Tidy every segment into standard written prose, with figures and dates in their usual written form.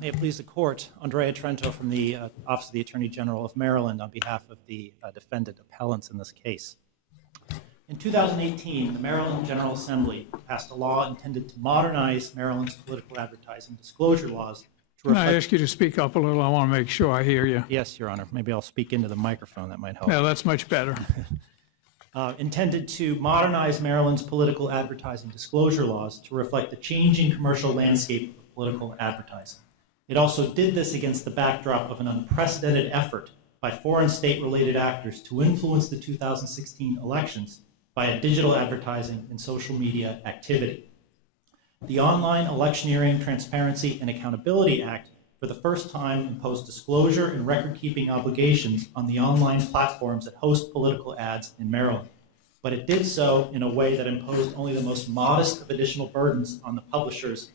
May it please the Court, Andrea Trento from the Office of the Attorney General of Maryland on behalf of the defendant appellants in this case. In 2018, the Maryland General Assembly passed a law intended to modernize Maryland's political advertising disclosure laws. Can I ask you to speak up a little? I want to make sure I hear you. Yes, Your Honor. Maybe I'll speak into the microphone. That might help. No, that's much better. Intended to modernize Maryland's political advertising disclosure laws to reflect the changing commercial landscape of political advertising. It also did this against the backdrop of an unprecedented effort by foreign state-related actors to influence the 2016 elections via digital advertising and social media activity. The Online Electioneering, Transparency, and Accountability Act for the first time imposed disclosure and record-keeping obligations on the online platforms that host political ads in Maryland. But it did so in a way that imposed only the most modest of additional burdens on the publishers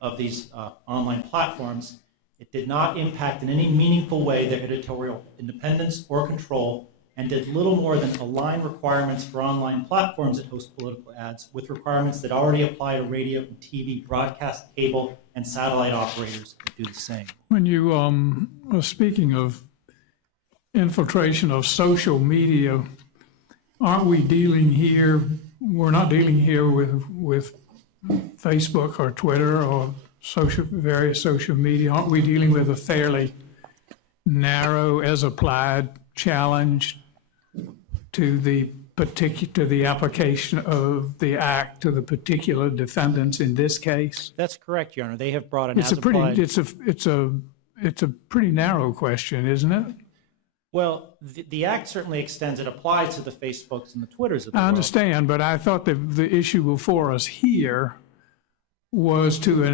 of these online platforms. It did not impact in any meaningful way their editorial independence or control, and did little more than align requirements for online platforms that host political ads with requirements that already apply to radio and TV, broadcast, cable, and satellite operators that do the same. When you were speaking of infiltration of social media, aren't we dealing here, we're not dealing here with Facebook or Twitter or various social media, aren't we dealing with a fairly narrow as applied challenge to the application of the act to the particular defendants in this case? That's correct, Your Honor. They have brought an It's a pretty narrow question, isn't it? Well, the act certainly extends. It applies to the Facebooks and the Twitters of the world. I understand, but I thought that the issue before us here was to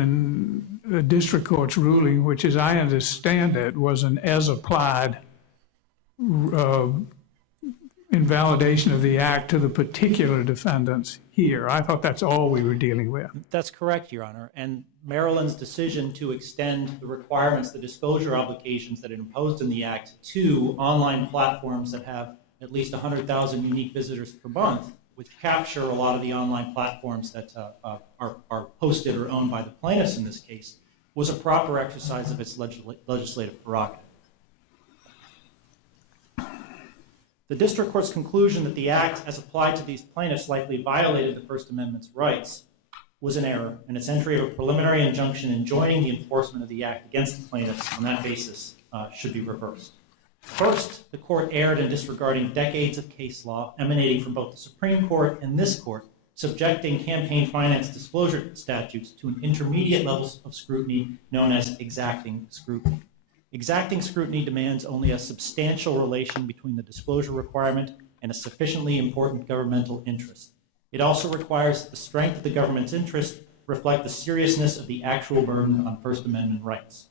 a district court's ruling, which, as I understand it, was an as-applied invalidation of the act to the particular defendants here. I thought that's all we were dealing with. That's correct, Your Honor. And Maryland's decision to extend the requirements, the disclosure obligations that it imposed in the act to online platforms that have at least 100,000 unique visitors per month, which capture a lot of the online platforms that are hosted or owned by the plaintiffs in this case, was a proper exercise of its legislative prerogative. The district court's conclusion that the act, as applied to these plaintiffs, likely violated the First Amendment's rights was an error, and its entry of a preliminary injunction enjoining the enforcement of the act against the plaintiffs on that basis should be reversed. First, the court erred in disregarding decades of case law emanating from both the Supreme Court and this court, subjecting campaign finance disclosure statutes to an intermediate level of scrutiny known as exacting scrutiny. Exacting scrutiny demands only a substantial relation between the disclosure requirement and a sufficiently important governmental interest. It also requires that the strength of the government's interest reflect the seriousness of the actual burden on First Amendment rights.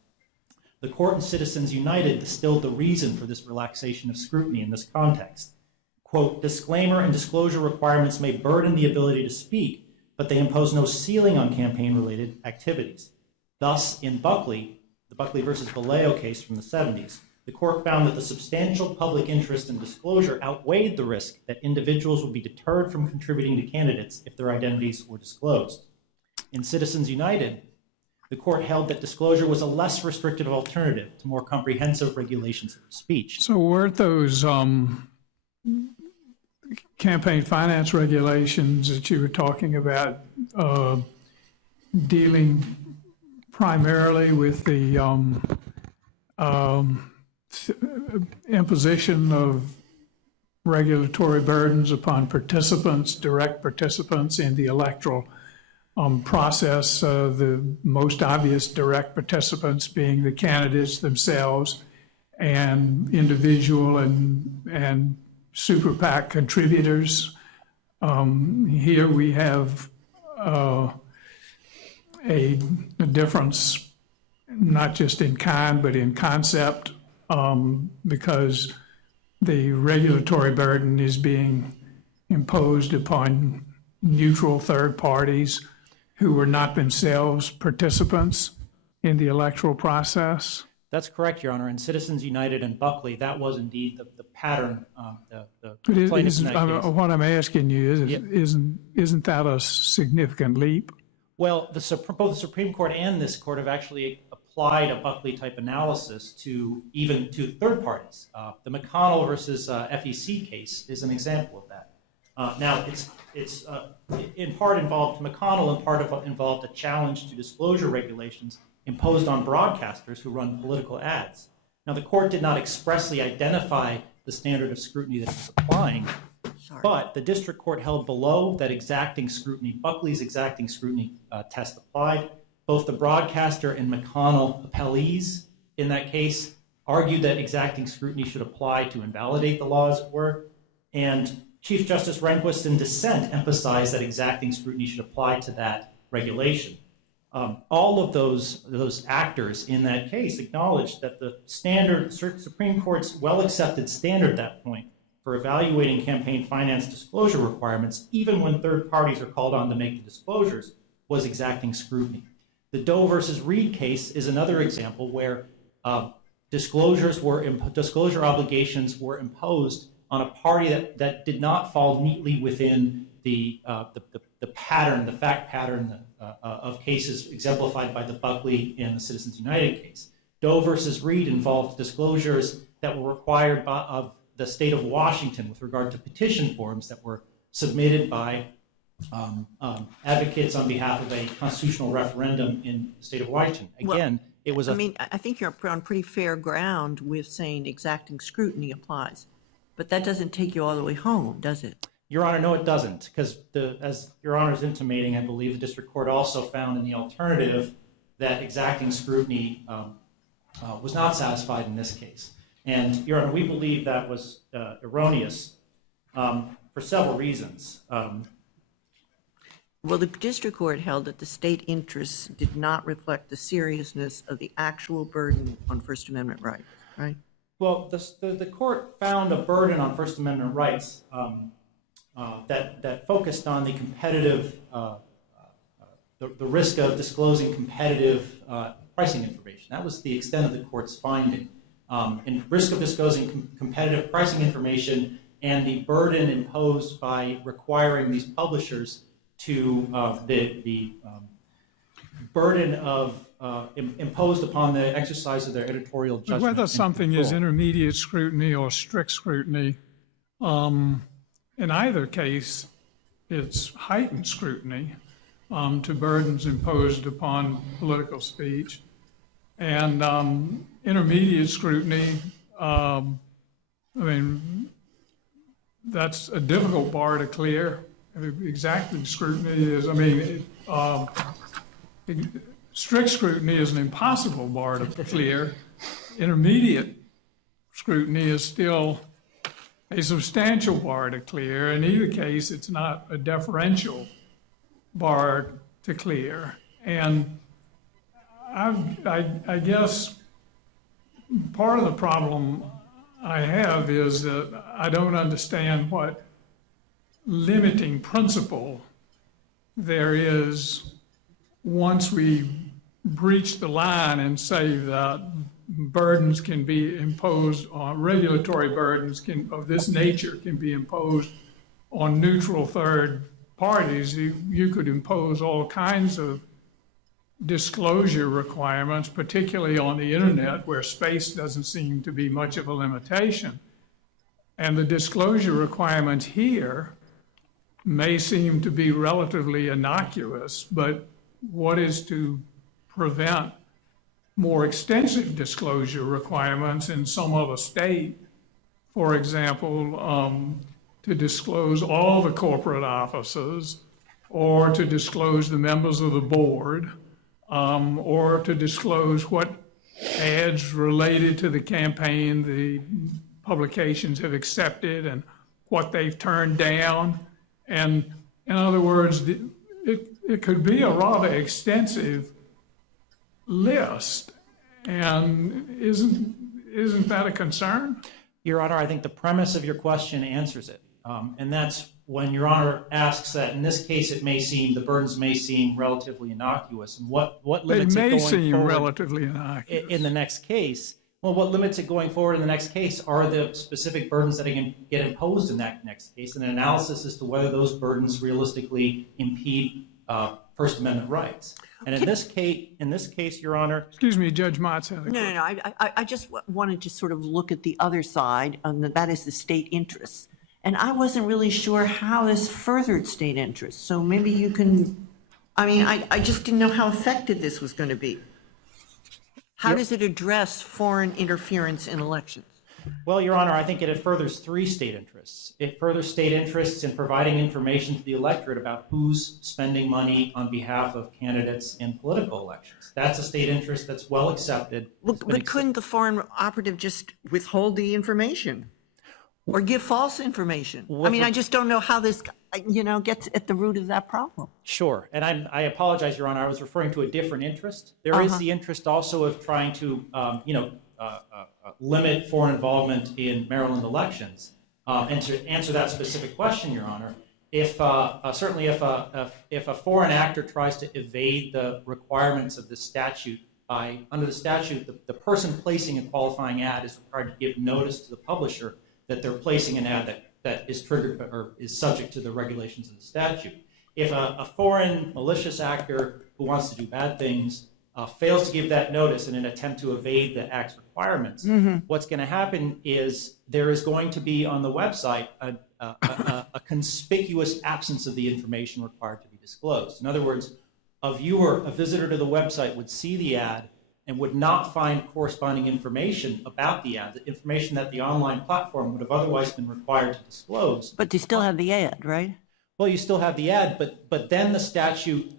The court in Citizens United distilled the reason for this relaxation of scrutiny in this context. Quote, disclaimer and disclosure requirements may burden the ability to speak, but they impose no ceiling on campaign-related activities. Thus, in Buckley, the Buckley versus Vallejo case from the 70s, the court found that the substantial public interest in disclosure outweighed the risk that individuals would be deterred from contributing to candidates if their identities were disclosed. In Citizens United, the court held that disclosure was a less restrictive alternative to more comprehensive regulations of speech. So weren't those campaign finance regulations that you were talking about dealing primarily with the imposition of regulatory burdens upon participants, direct participants in the electoral process, the most obvious direct participants being the candidates themselves and individual and super PAC contributors. Here we have a difference, not just in kind, but in concept, because the regulatory burden is being imposed upon neutral third parties who were not themselves participants in the electoral process. That's correct, Your Honor. In Citizens United and Buckley, that was indeed the pattern. What I'm asking you is, isn't that a significant leap? Well, both the Supreme Court and this court have actually applied a Buckley-type analysis to third parties. The McConnell versus FEC case is an example of that. Now, it's in part involved McConnell, in part involved a challenge to disclosure regulations imposed on broadcasters who run political ads. Now, the court did not expressly identify the standard of scrutiny that it was applying, but the district court held below that exacting scrutiny, Buckley's exacting scrutiny test applied. Both the broadcaster and McConnell appellees in that case argued that exacting scrutiny should apply to invalidate the law, as it were. And Chief Justice Rehnquist in dissent emphasized that exacting scrutiny should apply to that regulation. All of those actors in that case acknowledged that the standard, Supreme Court's well-accepted standard at that point for evaluating campaign finance disclosure requirements, even when third parties are called on to make the disclosures, was exacting scrutiny. The Doe versus Reed case is another example where disclosure obligations were imposed on a party that did not fall neatly within the pattern, the fact pattern of cases exemplified by the Buckley and the Citizens United case. Doe versus Reed involved disclosures that were required of the state of Washington with regard to petition forms that were submitted by advocates on behalf of a constitutional referendum in the state of Washington. Again, it was I think you're on pretty fair ground with saying exacting scrutiny applies, but that doesn't take you all the way home, does it? Your Honor, no, it doesn't, because as Your Honor is intimating, I believe the district court also found in the alternative that exacting scrutiny was not satisfied in this case. And Your Honor, we believe that was erroneous for several reasons. Well, the district court held that the state interests did not reflect the seriousness of the actual burden on First Amendment rights, right? Well, the court found a burden on First Amendment rights that focused on the competitive, the risk of disclosing competitive pricing information. That was the extent of the court's finding. And risk of disclosing competitive pricing information and the burden imposed by requiring these publishers to the burden of imposed upon the exercise of their editorial judgment. Whether something is intermediate scrutiny or strict scrutiny, in either case, it's heightened scrutiny to burdens imposed upon political speech. And intermediate scrutiny, I mean, that's a difficult bar to clear. Exacting scrutiny is, I mean, strict scrutiny is an impossible bar to clear. Intermediate scrutiny is still a substantial bar to clear. In either case, it's not a deferential bar to clear. And I guess part of the problem I have is that I don't understand what limiting principle there is once we breach the line and say that burdens can be imposed on regulatory burdens of this nature can be imposed on neutral third parties. You could impose all kinds of disclosure requirements, particularly on the internet where space doesn't seem to be much of a limitation. And the disclosure requirements here may seem to be relatively innocuous, but what is to prevent more extensive disclosure requirements in some other state, for example, to disclose all the corporate officers, or to disclose the members of the board, or to disclose what ads related to the campaign the publications have accepted and what they've turned down. And in other words, it could be a rather extensive list. And isn't that a concern? Your Honor, I think the premise of your question answers it. And that's when Your Honor asks that in this case the burdens may seem relatively innocuous. And what limits it going forward? They may seem relatively innocuous. In the next case. Well, what limits it going forward in the next case are the specific burdens that can get imposed in that next case, and an analysis as to whether those burdens realistically impede First Amendment rights. And in this case, Your Honor, Excuse me, Judge Motz had a No, no, no, I just wanted to sort of look at the other side, and that is the state interests. And I wasn't really sure how this furthered state interests, so maybe you can, I just didn't know how effective this was going to be. How does it address foreign interference in elections? well, Your Honor, I think it furthers three state interests. It furthers state interests in providing information to the electorate about who's spending money on behalf of candidates in political elections. That's a state interest that's well accepted. Well, but couldn't the foreign operative just withhold the information? Or give false information? I just don't know how this, gets at the root of that problem. Sure, and I apologize, Your Honor, I was referring to a different interest. There is the interest also of trying to, limit foreign involvement in Maryland elections. And to answer that specific question, Your Honor, if a foreign actor tries to evade the requirements of the statute, under the statute, the person placing a qualifying ad is required to give notice to the publisher that they're placing an ad that is triggered or is subject to the regulations of the statute. If a foreign malicious actor who wants to do bad things fails to give that notice in an attempt to evade the Act's requirements, what's going to happen is there is going to be on the website a conspicuous absence of the information required to be disclosed. In other words, a visitor to the website would see the ad and would not find corresponding information about the ad, the information that the online platform would have otherwise been required to disclose. But they still have the ad, right? Well, you still have the ad, but then the statute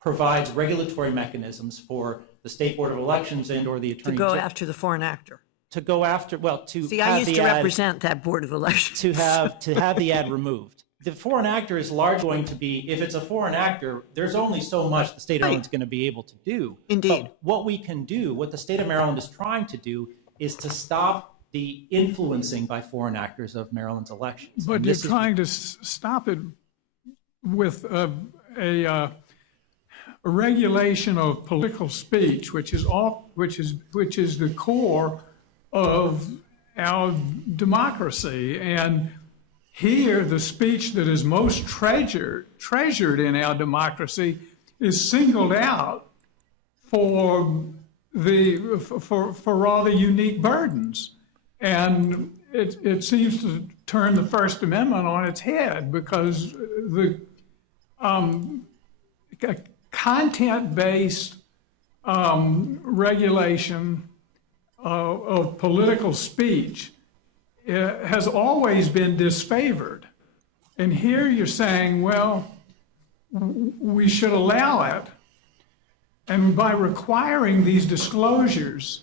provides regulatory mechanisms for the State Board of Elections and or the Attorney To go after the foreign actor. to go after, well, to See, have I used the to ad, represent that Board of Elections. to have the ad removed. The foreign actor is largely going to be, if it's a foreign actor, there's only so much the state of Maryland's going to be able to do. Indeed. But what we can do, what the state of Maryland is trying to do, is to stop the influencing by foreign actors of Maryland's elections. But And you're this is- trying to stop it with a regulation of political speech, which is the core of our democracy. And here, the speech that is most treasured in our democracy is singled out for rather unique burdens. And it seems to turn the First Amendment on its head, because the content-based regulation of political speech has always been disfavored. And here you're saying, well, we should allow it. And by requiring these disclosures,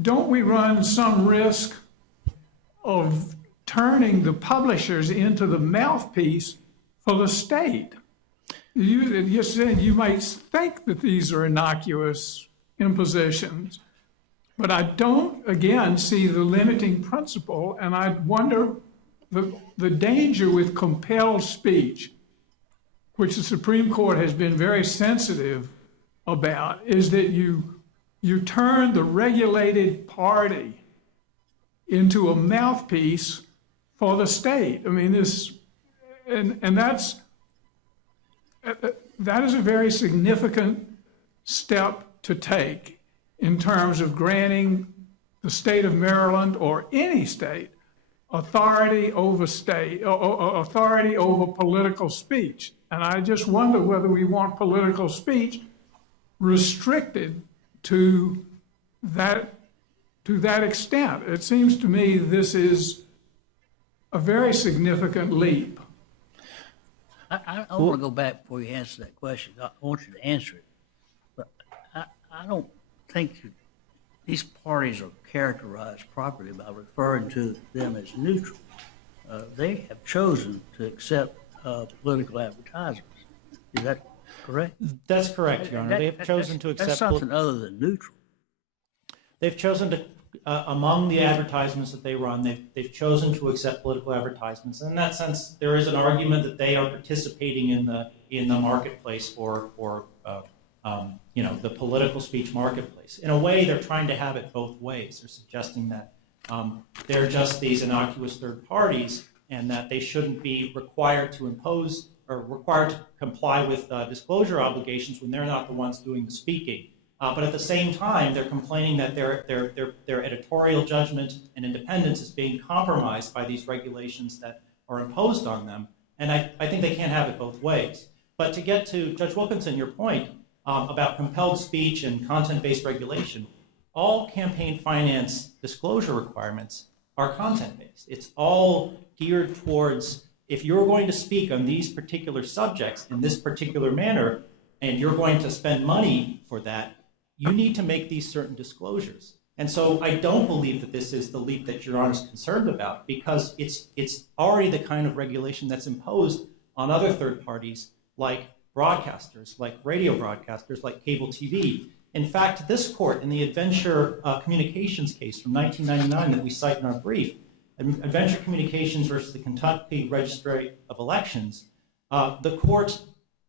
don't we run some risk of turning the publishers into the mouthpiece for the state? You said you might think that these are innocuous impositions, but I don't, again, see the limiting principle, and I wonder the danger with compelled speech, which the Supreme Court has been very sensitive about, is that you turn the regulated party into a mouthpiece for the state. I mean, that is a very significant step to take in terms of granting the state of Maryland or any state authority over political speech. And I just wonder whether we want political speech restricted to that extent. It seems to me this is a very significant leap. I want to go back before you answer that question. I want you to answer it. But I don't think these parties are characterized properly by referring to them as neutral. They have chosen to accept political advertisements. Is that correct? That's correct, Your Honor. They have chosen to accept. That's something other than neutral. They've chosen to, among the advertisements that they run, they've chosen to accept political advertisements. In that sense, there is an argument that they are participating in the marketplace for the political speech marketplace. In a way, they're trying to have it both ways. They're suggesting that they're just these innocuous third parties, and that they shouldn't be required to impose are required to comply with disclosure obligations when they're not the ones doing the speaking. But at the same time, they're complaining that their editorial judgment and independence is being compromised by these regulations that are imposed on them. And I think they can't have it both ways. But to get to Judge Wilkinson, your point about compelled speech and content-based regulation, all campaign finance disclosure requirements are content-based. It's all geared towards, if you're going to speak on these particular subjects in this particular manner, and you're going to spend money for that, you need to make these certain disclosures. And so I don't believe that this is the leap that Your Honor is concerned about, because it's already the kind of regulation that's imposed on other third parties like broadcasters, like radio broadcasters, like cable TV. In fact, this court, in the Adventure Communications case from 1999 that we cite in our brief, Adventure Communications versus the Kentucky Registry of Elections, the court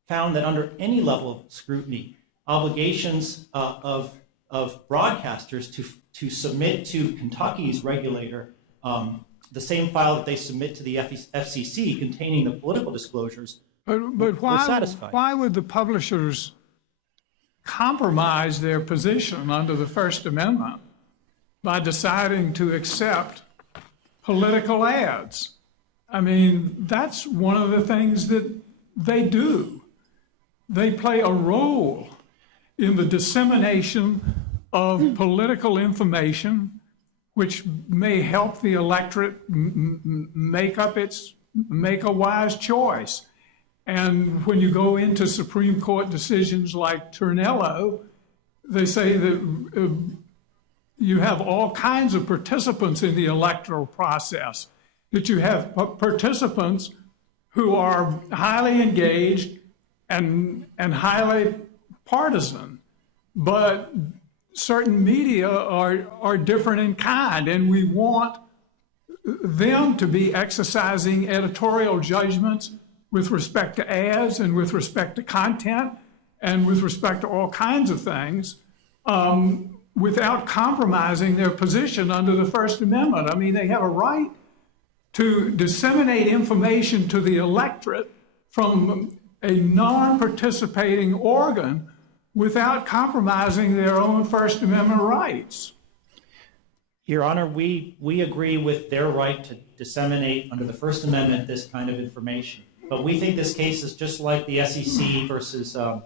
found that under any level of scrutiny, obligations of broadcasters to submit to Kentucky's regulator the same file that they submit to the FCC containing the political disclosures But were satisfied. why would the publishers compromise their position under the First Amendment by deciding to accept political ads? I mean, that's one of the things that they do. They play a role in the dissemination of political information, which may help the electorate make a wise choice. And when you go into Supreme Court decisions like Turnello, they say that you have all kinds of participants in the electoral process, that you have participants who are highly engaged and highly partisan, but certain media are different in kind, and we want them to be exercising editorial judgments with respect to ads and with respect to content and with respect to all kinds of things without compromising their position under the First Amendment. I mean, they have a right to disseminate information to the electorate from a non-participating organ without compromising their own First Amendment rights. Your Honor, we agree with their right to disseminate under the First Amendment this kind of information. But we think this case is just like the SEC versus, I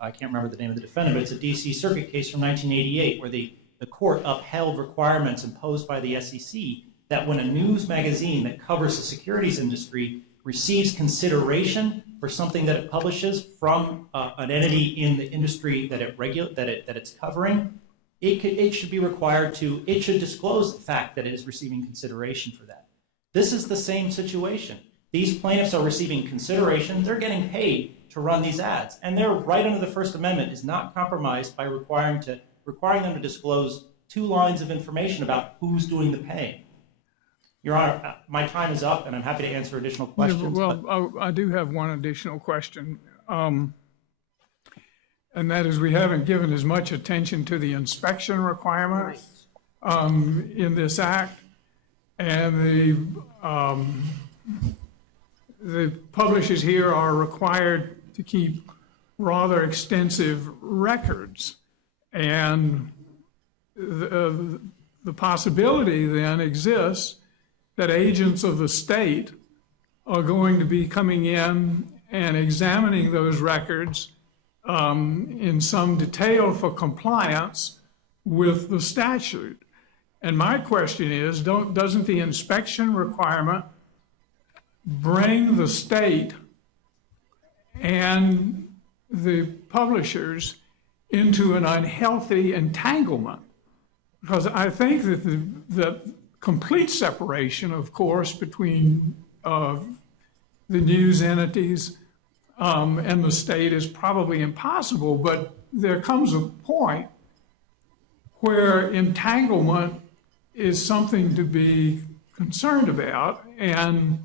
can't remember the name of the defendant, but it's a D.C. Circuit case from 1988 where the court upheld requirements imposed by the SEC that when a news magazine that covers the securities industry receives consideration for something that it publishes from an entity in the industry that it's covering, it should be required to, it should disclose the fact that it is receiving consideration for that. This is the same situation. These plaintiffs are receiving consideration. They're getting paid to run these ads. And their right under the First Amendment is not compromised by requiring them to disclose 2 lines of information about who's doing the paying. Your Honor, my time is up, and I'm happy to answer additional questions. Well, I do have one additional question, and that is we haven't given as much attention to the inspection requirements in this act, and the publishers here are required to keep rather extensive records, and the possibility then exists that agents of the state are going to be coming in and examining those records in some detail for compliance with the statute. And my question is, doesn't the inspection requirement bring the state and the publishers into an unhealthy entanglement? Because I think that the complete separation, of course, between the news entities and the state is probably impossible, but there comes a point where entanglement is something to be concerned about, and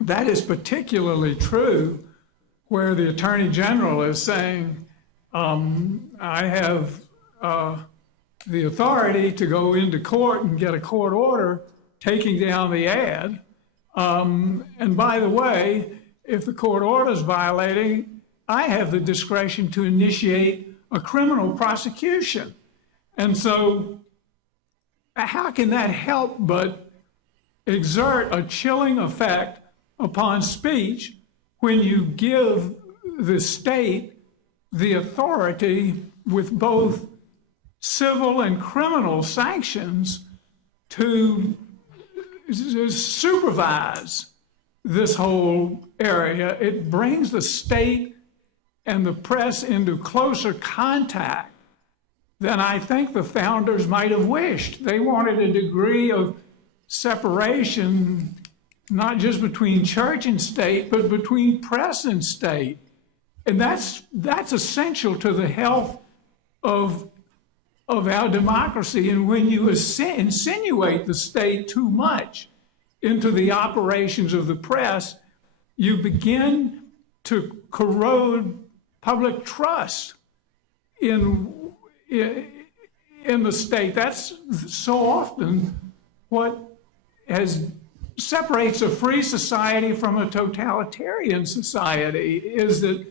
that is particularly true where the Attorney General is saying, I have the authority to go into court and get a court order taking down the ad, And by the way, if the court order is violating, I have the discretion to initiate a criminal prosecution. And so how can that help but exert a chilling effect upon speech when you give the state the authority with both civil and criminal sanctions to supervise this whole area? It brings the state and the press into closer contact than I think the founders might have wished. They wanted a degree of separation, not just between church and state, but between press and state. And that's essential to the health of our democracy. And when you insinuate the state too much into the operations of the press, you begin to corrode public trust in the state. That's so often what separates a free society from a totalitarian society, is that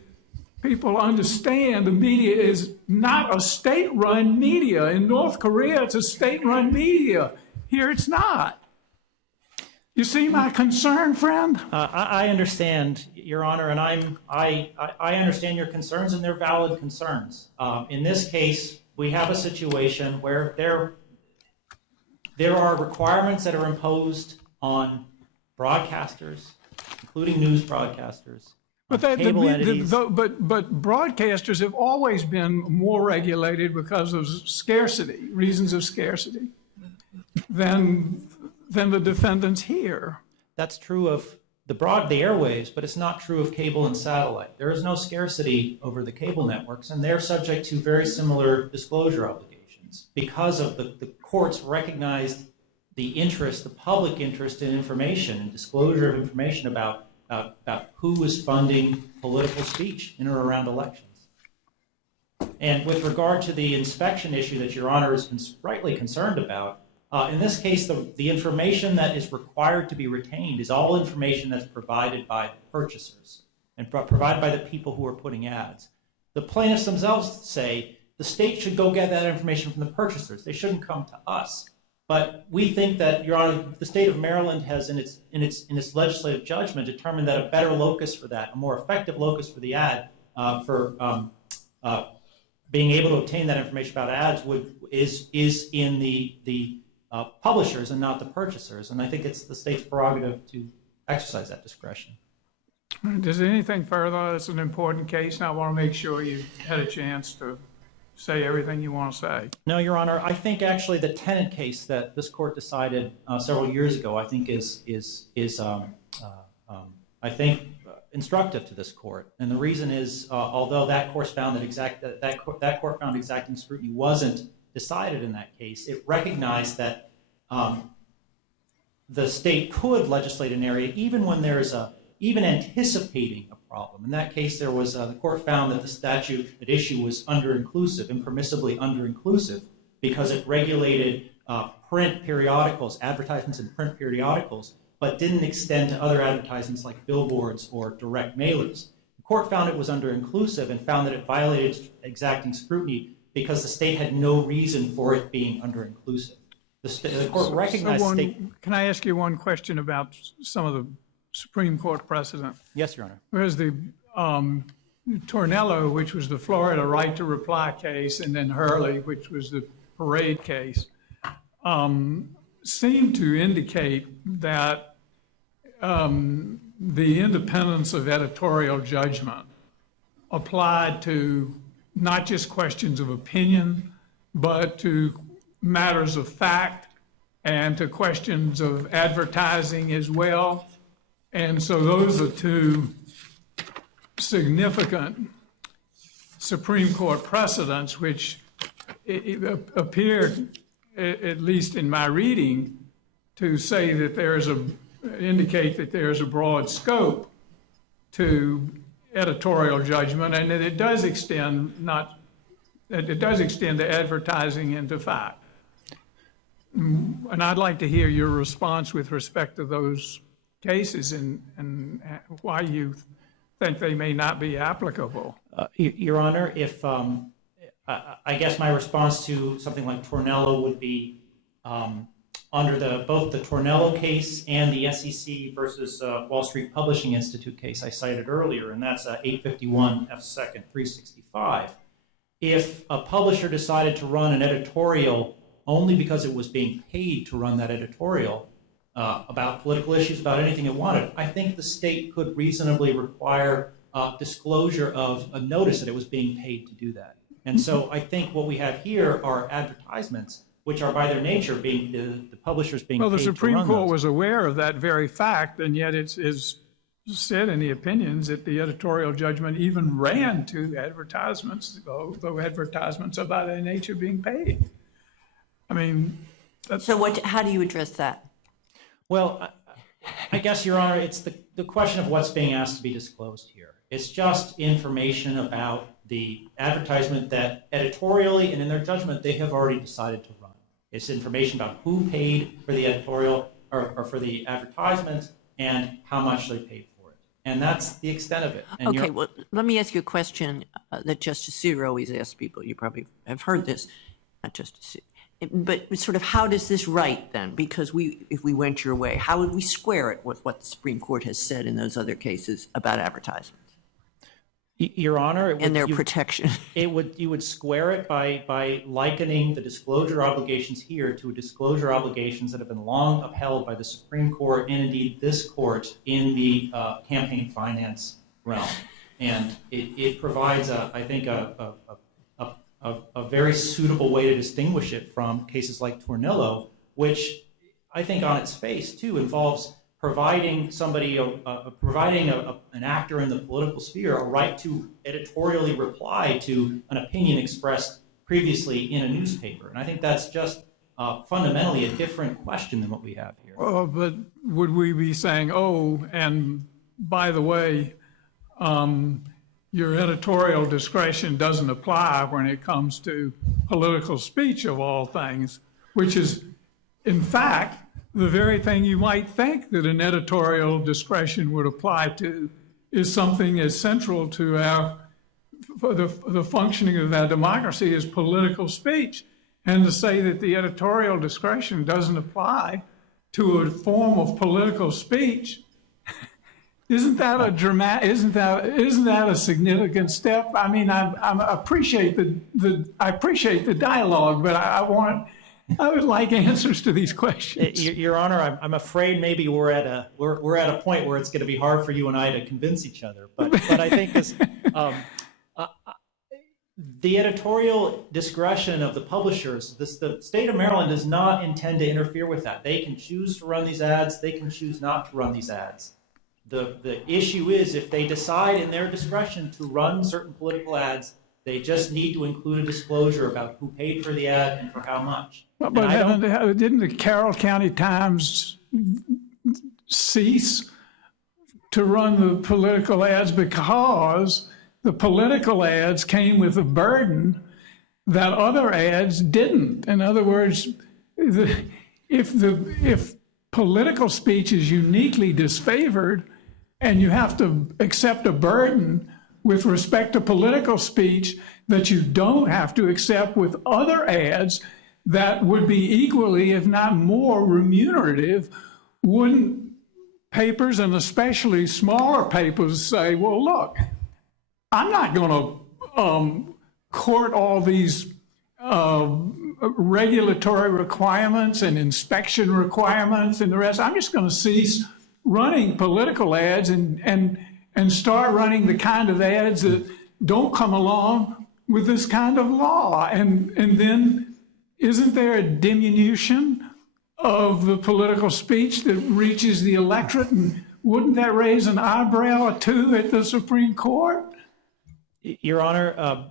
people understand the media is not a state-run media. In North Korea, it's a state-run media. Here, it's not. You see my concern, friend? I understand, Your Honor, and I understand your concerns, and they're valid concerns. In this case, we have a situation where there are requirements that are imposed on broadcasters, including news broadcasters, but cable entities. But broadcasters have always been more regulated because of scarcity, reasons of scarcity, than the defendants here. That's true of the airwaves, but it's not true of cable and satellite. There is no scarcity over the cable networks, and they're subject to very similar disclosure obligations because of the courts recognized the interest, the public interest in information and disclosure of information about who is funding political speech in or around elections. And with regard to the inspection issue that Your Honor is rightly concerned about, in this case, the information that is required to be retained is all information that's provided by the purchasers and provided by the people who are putting ads. The plaintiffs themselves say the state should go get that information from the purchasers. They shouldn't come to us. But we think that, Your Honor, the state of Maryland has, in its legislative judgment, determined that a better locus for that, a more effective locus for the ad, for being able to obtain that information about ads, is in the publishers and not the purchasers. And I think it's the state's prerogative to exercise that discretion. Does anything further? It's an important case, and I want to make sure you had a chance to say everything you want to say. No, Your Honor. I think actually the Tennant case that this court decided several years ago, I think is instructive to this court. And the reason is, although that court found that court found exacting scrutiny wasn't decided in that case, it recognized that the state could legislate an area even when there's even anticipating a problem. In that case, there was the court found that the statute at issue was under-inclusive, impermissibly under-inclusive, because it regulated print periodicals, advertisements in print periodicals, but didn't extend to other advertisements like billboards or direct mailers. The court found it was under-inclusive and found that it violated exacting scrutiny because the state had no reason for it being under-inclusive. The court recognized Can I ask you one question about some of the Supreme Court precedent? Yes, Your Honor. Whereas the Tornello, which was the Florida right to reply case, and then Hurley, which was the parade case, seemed to indicate that the independence of editorial judgment applied to not just questions of opinion, but to matters of fact and to questions of advertising as well. And so those are two significant Supreme Court precedents which appeared, at least in my reading, to say that indicate that there's a broad scope to editorial judgment, and that it does extend to advertising and to fact. And I'd like to hear your response with respect to those cases and why you think they may not be applicable. Your Honor, if I guess my response to something like Tornello would be under both the Tornello case and the SEC versus Wall Street Publishing Institute case I cited earlier, and that's 851 F. 2nd 365. If a publisher decided to run an editorial only because it was being paid to run that editorial about political issues, about anything it wanted, I think the state could reasonably require disclosure of a notice that it was being paid to do that. And so I think what we have here are advertisements, which are by their nature being the publishers being paid to run those. Well, the Supreme Court was aware of that very fact, and yet it's said in the opinions that the editorial judgment even ran to advertisements, though advertisements are by their nature being paid. I mean, that's... So how do you address that? Well, I guess, Your Honor, it's the question of what's being asked to be disclosed here. It's just information about the advertisement that editorially and in their judgment they have already decided to run. It's information about who paid for the editorial or for the advertisement and how much they paid for it. And that's the extent of it. And Okay, well, let me ask you a question that Justice Souter always asks people. You probably have heard this, not Justice Souter. But sort of how does this write then? Because if we went your way, how would we square it with what the Supreme Court has said in those other cases about advertisements? Your Honor, and their protection. You would square it by likening the disclosure obligations here to disclosure obligations that have been long upheld by the Supreme Court and indeed this court in the campaign finance realm. And it provides, I think, a very suitable way to distinguish it from cases like Tornillo, which I think on its face, too, involves providing somebody, an actor in the political sphere, a right to editorially reply to an opinion expressed previously in a newspaper. And I think that's just fundamentally a different question than what we have here. But would we be saying, oh, and by the way, your editorial discretion doesn't apply when it comes to political speech of all things, which is, in fact, the very thing you might think that an editorial discretion would apply to is something as central to the functioning of our democracy as political speech. And to say that the editorial discretion doesn't apply to a form of political speech, isn't that a significant step? I mean, I appreciate the dialogue, but I would like answers to these questions. Your Honor, I'm afraid maybe we're at a point where it's going to be hard for you and I to convince each other. But I think the editorial discretion of the publishers, the state of Maryland does not intend to interfere with that. They can choose to run these ads. They can choose not to run these ads. The issue is if they decide in their discretion to run certain political ads, they just need to include a disclosure about who paid for the ad and for how much. But didn't the Carroll County Times cease to run the political ads because the political ads came with a burden that other ads didn't? In other words, if political speech is uniquely disfavored and you have to accept a burden with respect to political speech that you don't have to accept with other ads that would be equally, if not more, remunerative, wouldn't papers, and especially smaller papers, say, well, look, I'm not going to court all these regulatory requirements and inspection requirements and the rest. I'm just going to cease running political ads and start running the kind of ads that don't come along with this kind of law. And then isn't there a diminution of the political speech that reaches the electorate? And wouldn't that raise an eyebrow or two at the Supreme Court? Your Honor,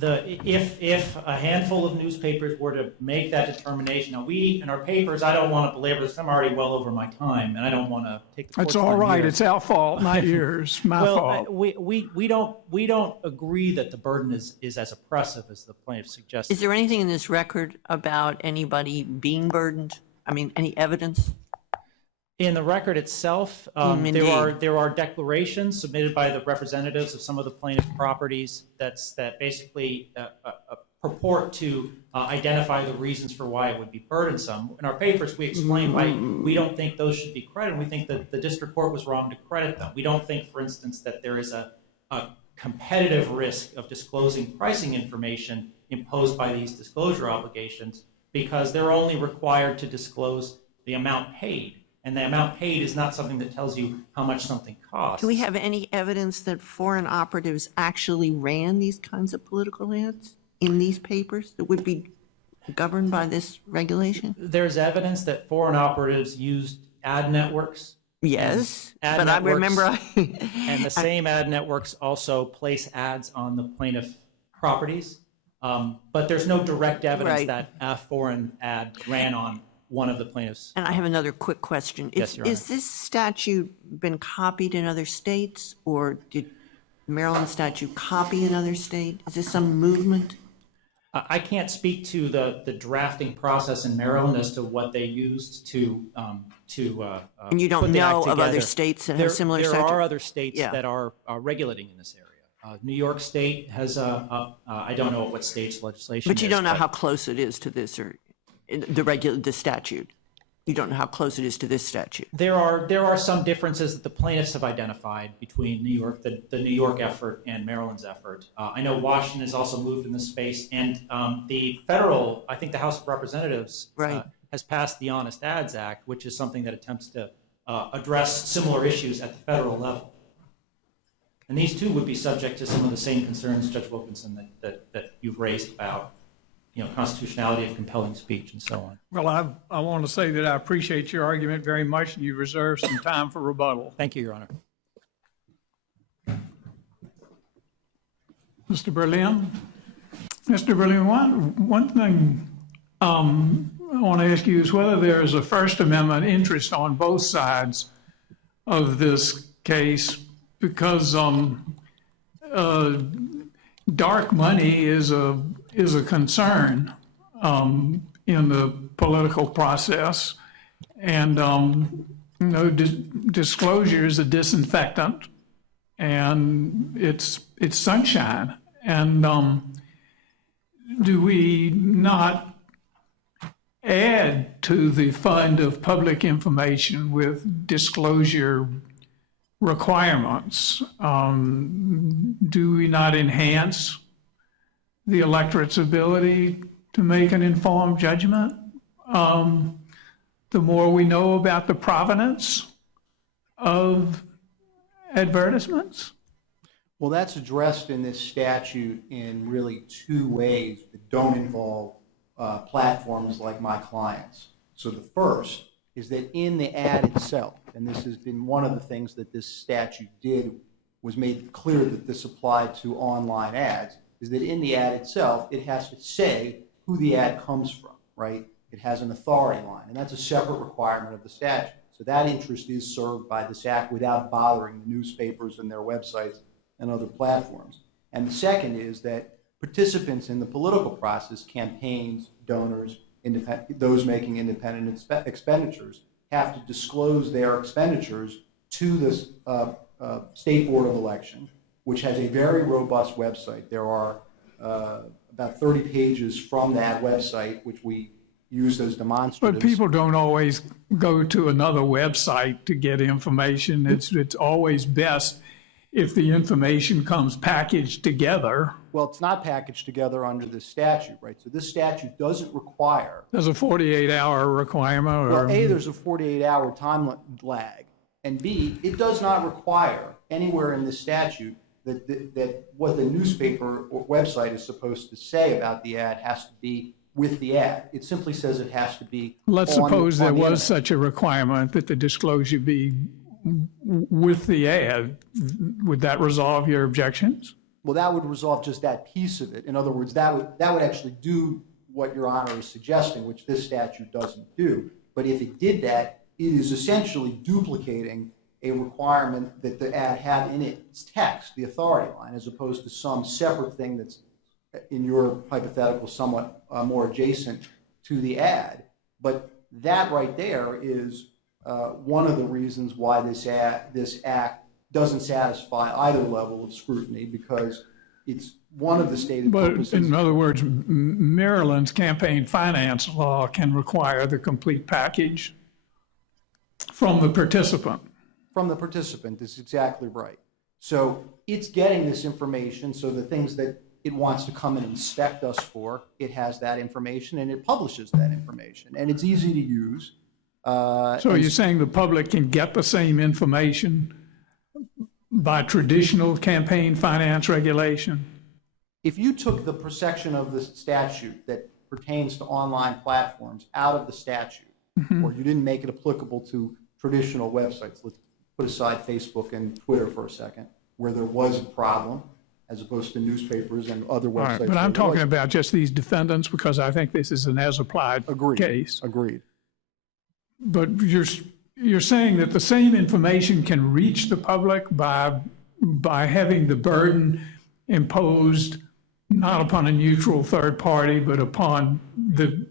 if a handful of newspapers were to make that determination, now we in our papers, I don't want to belabor this, I'm already well over my time, and I don't want to take the court's That's all right. here. It's our fault, not yours. My fault. We don't agree that the burden is as oppressive as the plaintiff suggests. Is there anything in this record about anybody being burdened? I mean, any evidence? In the record itself, there are declarations submitted by the representatives of some of the plaintiff properties that basically purport to identify the reasons for why it would be burdensome. In our papers, we explain why we don't think those should be credited. We think that the district court was wrong to credit them. We don't think, for instance, that there is a competitive risk of disclosing pricing information imposed by these disclosure obligations, because they're only required to disclose the amount paid. And the amount paid is not something that tells you how much something costs. Do we have any evidence that foreign operatives actually ran these kinds of political ads in these papers that would be governed by this regulation? There's evidence that foreign operatives used ad networks. Yes, Ad but networks, I remember and the same ad networks also place ads on the plaintiff properties. But there's no direct evidence Right. that a foreign ad ran on one of the plaintiffs. And I have another quick question. Yes, Your Honor. Is this statute been copied in other states, or did Maryland statute copy another state? Is this some movement? I can't speak to the drafting process in Maryland as to what they used to And you don't put the act know of other together. states that have similar There statute? are other states Yeah. that are regulating in this area. New York State has I don't know what state's legislation But you is, don't know how close it is to this, or the statute? You don't know how close it is to this statute? There are some differences that the plaintiffs have identified between New York, the New York effort, and Maryland's effort. I know Washington has also moved in this space, and the federal, I think the House of Representatives Right. has passed the Honest Ads Act, which is something that attempts to address similar issues at the federal level. And these two would be subject to some of the same concerns, Judge Wilkinson, that you've raised about, constitutionality of compelling speech and so on. Well, I want to say that I appreciate your argument very much, and you reserved some time for rebuttal. Thank you, Your Honor. Mr. Berlin? Mr. Berlin, one thing I want to ask you is whether there is a First Amendment interest on both sides of this case, because dark money is a concern in the political process, and disclosure is a disinfectant, and it's sunshine. And do we not add to the fund of public information with disclosure requirements? Do we not enhance the electorate's ability to make an informed judgment? The more we know about the provenance of advertisements? Well, that's addressed in this statute in really two ways that don't involve platforms like my clients. So the first is that in the ad itself, and this has been one of the things that this statute did, was made clear that this applied to online ads, is that in the ad itself, it has to say who the ad comes from, right? It has an authority line, and that's a separate requirement of the statute. So that interest is served by this act without bothering the newspapers and their websites and other platforms. And the second is that participants in the political process, campaigns, donors, those making independent expenditures, have to disclose their expenditures to this State Board of Election, which has a very robust website. There are about 30 pages from that website, which we used as demonstratives. But people don't always go to another website to get information. It's always best if the information comes packaged together. Well, it's not packaged together under this statute, right? So this statute doesn't require. There's a 48-hour requirement. Or, Well, A, there's a 48-hour time lag, and B, it does not require anywhere in the statute that what the newspaper or website is supposed to say about the ad has to be with the ad. It simply says it has to be let's on suppose the there was internet. such a requirement that the disclosure be with the ad. Would that resolve your objections? Well, that would resolve just that piece of it. In other words, that would actually do what Your Honor is suggesting, which this statute doesn't do. But if it did that, it is essentially duplicating a requirement that the ad have in its text, the authority line, as opposed to some separate thing that's, in your hypothetical, somewhat more adjacent to the ad. But that right there is one of the reasons why this act doesn't satisfy either level of scrutiny, because it's one of the stated But purposes. in other words, Maryland's campaign finance law can require the complete package from the participant. From the participant, is exactly right. So it's getting this information, so the things that it wants to come and inspect us for, it has that information and it publishes that information, and it's easy to use. So you're saying the public can get the same information by traditional campaign finance regulation? If you took the section of the statute that pertains to online platforms out of the statute, or you didn't make it applicable to traditional websites, let's put aside Facebook and Twitter for a second, where there was a problem, as opposed to newspapers and other All right, websites. but I'm talking about just these defendants, because I think this is an as-applied case. Agreed. But you're saying that the same information can reach the public by having the burden imposed not upon a neutral third party, but upon the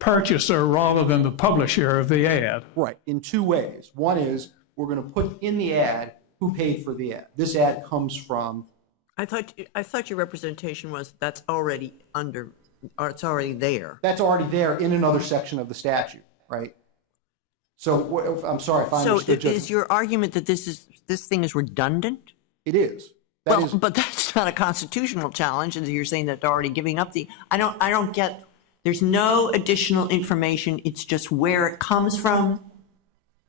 purchaser rather than the publisher of the ad. Right, in two ways. One is, we're going to put in the ad who paid for the ad. This ad comes from. I thought your representation was that's already or it's already there. That's already there in another section of the statute, right? So I'm sorry if I So understood. is your argument that this thing is redundant? It is. Well, but that's not a constitutional challenge, and you're saying that they're already giving up I don't get, there's no additional information, it's just where it comes from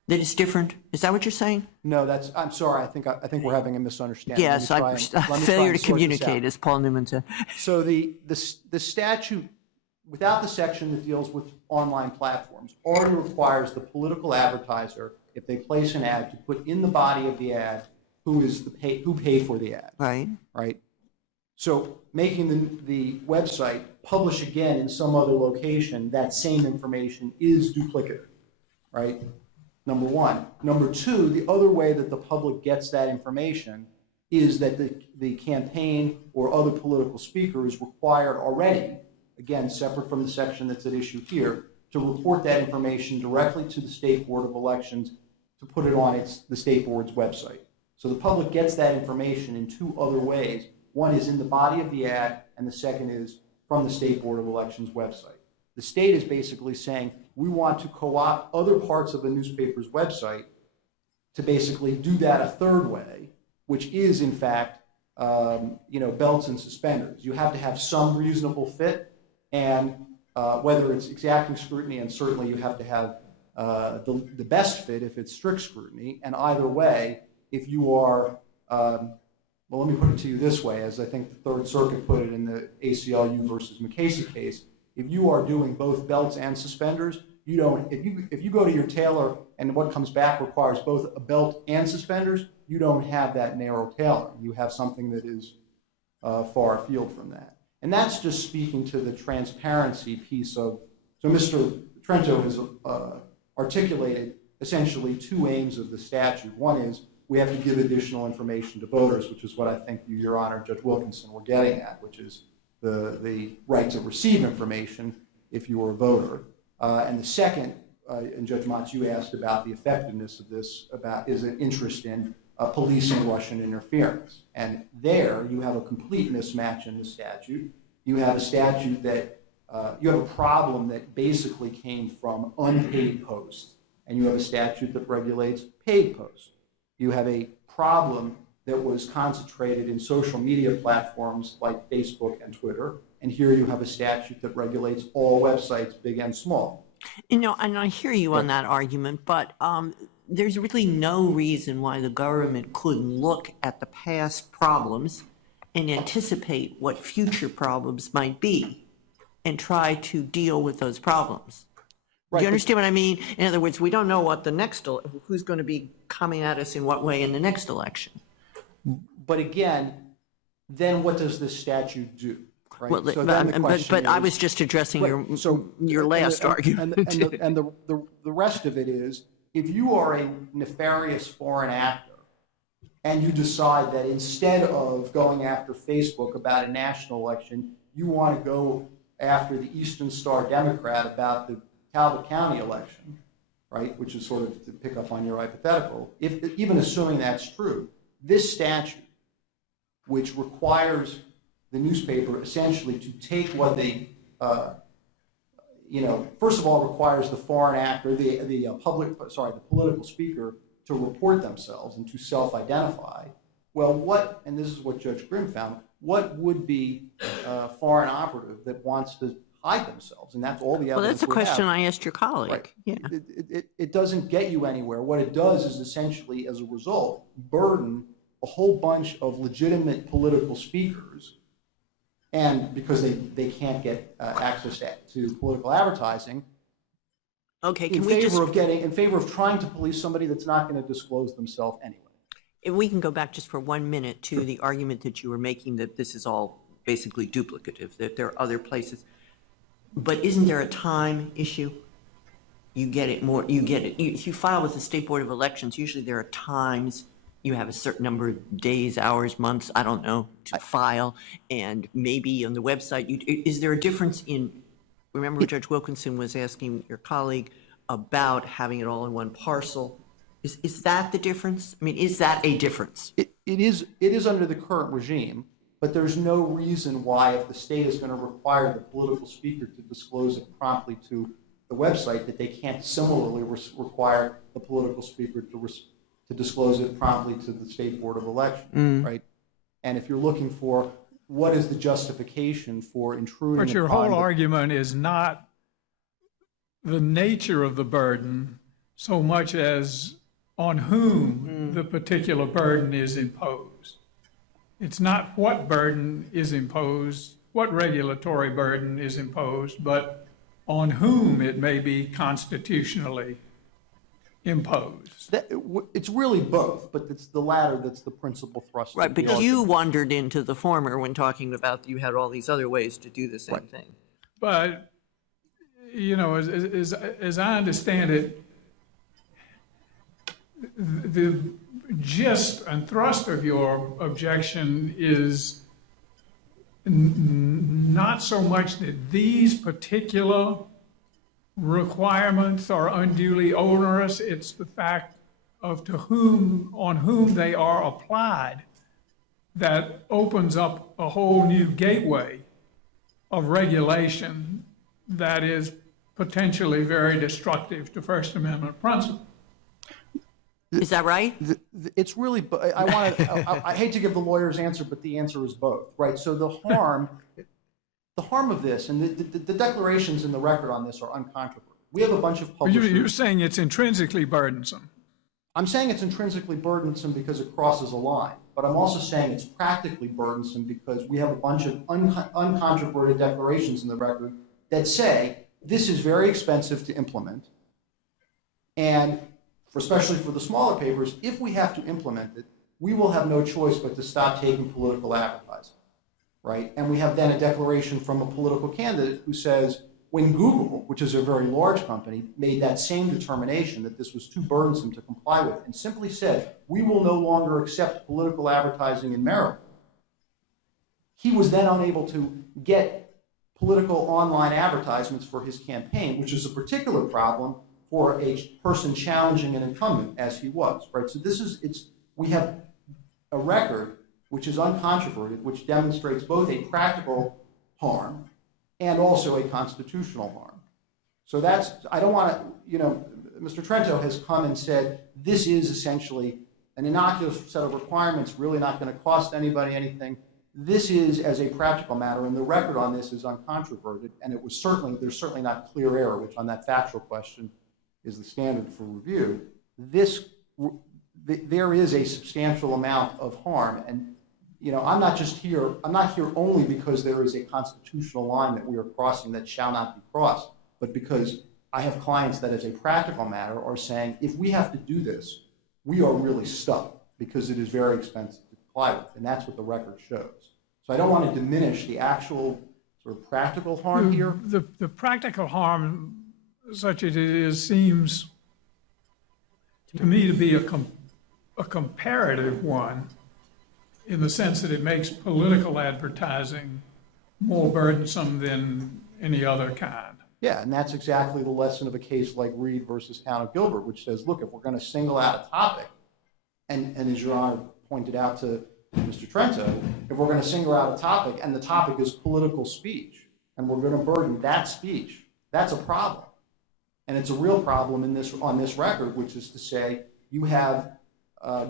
that is different? Is that what you're saying? No, I'm sorry, I think we're having a misunderstanding. Yes, failure to communicate, as Paul Newman said. So the statute, without the section that deals with online platforms, already requires the political advertiser, if they place an ad, to put in the body of the ad who paid for the ad. Right. So making the website publish again in some other location, that same information is duplicative, right? Number one. Number two, the other way that the public gets that information is that the campaign or other political speaker is required already, again, separate from the section that's at issue here, to report that information directly to the State Board of Elections to put it on the State Board's website. So the public gets that information in two other ways. One is in the body of the ad, and the second is from the State Board of Elections website. The state is basically saying, we want to co-opt other parts of the newspaper's website to basically do that a third way, which is, in fact, belts and suspenders. You have to have some reasonable fit, and whether it's exacting scrutiny, and certainly you have to have the best fit if it's strict scrutiny, and either way, if you are, well, let me put it to you this way, as I think the Third Circuit put it in the ACLU versus McCasey case, if you are doing both belts and suspenders, you don't, if you go to your tailor and what comes back requires both a belt and suspenders, you don't have that narrow tailoring. You have something that is far afield from that. And that's just speaking to the transparency piece of, so Mr. Trento has articulated essentially two aims of the statute. One is we have to give additional information to voters, which is what I think you, Your Honor, Judge Wilkinson, were getting at, which is the right to receive information if you are a voter. And the second, and Judge Motz, you asked about the effectiveness of this, is an interest in policing Russian interference. And there you have a complete mismatch in the statute. You have a statute that, you have a problem that basically came from unpaid posts, and you have a statute that regulates paid posts. You have a problem that was concentrated in social media platforms like Facebook and Twitter, and here you have a statute that regulates all websites, big and small. And I hear you on that argument, but there's really no reason why the government couldn't look at the past problems and anticipate what future problems might be and try to deal with those problems. Right. Do you understand what I mean? In other words, we don't know what who's going to be coming at us in what way in the next election. But again, then what does this statute do? Right? Well, so but I was just addressing your last argument. And the rest of it is, if you are a nefarious foreign actor and you decide that instead of going after Facebook about a national election, you want to go after the Eastern Star Democrat about the Talbot County election, right, which is sort of to pick up on your hypothetical, even assuming that's true, this statute, which requires the newspaper essentially to take what they, first of all, requires the foreign actor, the political speaker to report themselves and to self-identify. Well, and this is what Judge Grimm found, what would be a foreign operative that wants to hide themselves? And that's all the evidence. Well, that's a question have. I asked your colleague. Right. Yeah. It doesn't get you anywhere. What it does is essentially, as a result, burden a whole bunch of legitimate political speakers, and because they can't get access to political advertising, Okay, in can we just, favor of trying to police somebody that's not going to disclose themselves anyway. if we can go back just for 1 minute to the argument that you were making that this is all basically duplicative, that there are other places. But isn't there a time issue? If you file with the State Board of Elections, usually there are times, you have a certain number of days, hours, months, I don't know, to file, and maybe on the website, is there a difference in, remember Judge Wilkinson was asking your colleague about having it all in one parcel? Is that the difference? I mean, is that a difference? It is under the current regime, but there's no reason why, if the state is going to require the political speaker to disclose it promptly to the website, that they can't similarly require the political speaker to disclose it promptly to the State Board of Elections, right? And if you're looking for what is the justification for intruding But your upon whole argument is not the nature of the burden so much as on whom the particular burden is imposed. It's not what burden is imposed, what regulatory burden is imposed, but on whom it may be constitutionally imposed. It's really both, but it's the latter that's the principal thrust. Right, of the but argument. you wandered into the former when talking about you had all these other ways to do the same thing. But, as I understand it, the gist and thrust of your objection is not so much that these particular requirements are unduly onerous, it's the fact of on whom they are applied that opens up a whole new gateway of regulation that is potentially very destructive to First Amendment principles. Is that right? It's really, I hate to give the lawyer's answer, but the answer is both, right? So the harm of this, and the declarations in the record on this are uncontroversial. We have a bunch of publishers. You're saying it's intrinsically burdensome. I'm saying it's intrinsically burdensome because it crosses a line, but I'm also saying it's practically burdensome because we have a bunch of uncontroverted declarations in the record that say this is very expensive to implement, and especially for the smaller papers, if we have to implement it, we will have no choice but to stop taking political advertising, right? And we have then a declaration from a political candidate who says, when Google, which is a very large company, made that same determination that this was too burdensome to comply with and simply said, we will no longer accept political advertising in Maryland, he was then unable to get political online advertisements for his campaign, which is a particular problem for a person challenging an incumbent as he was, right? So we have a record which is uncontroverted, which demonstrates both a practical harm and also a constitutional harm. So I don't want to, Mr. Trento has come and said, this is essentially an innocuous set of requirements, really not going to cost anybody anything. This is, as a practical matter, and the record on this is uncontroverted, and there's certainly not clear error, which on that factual question is the standard for review. There is a substantial amount of harm, and I'm not here only because there is a constitutional line that we are crossing that shall not be crossed, but because I have clients that, as a practical matter, are saying, if we have to do this, we are really stuck because it is very expensive to comply with, and that's what the record shows. So I don't want to diminish the actual sort of practical harm here. The practical harm, such as it is, seems to me to be a comparative one, in the sense that it makes political advertising more burdensome than any other kind. Yeah, and that's exactly the lesson of a case like Reed versus Town of Gilbert, which says, look, if we're going to single out a topic, and as Your Honor pointed out to Mr. Trento, if we're going to single out a topic and the topic is political speech, and we're going to burden that speech, that's a problem. And it's a real problem on this record, which is to say you have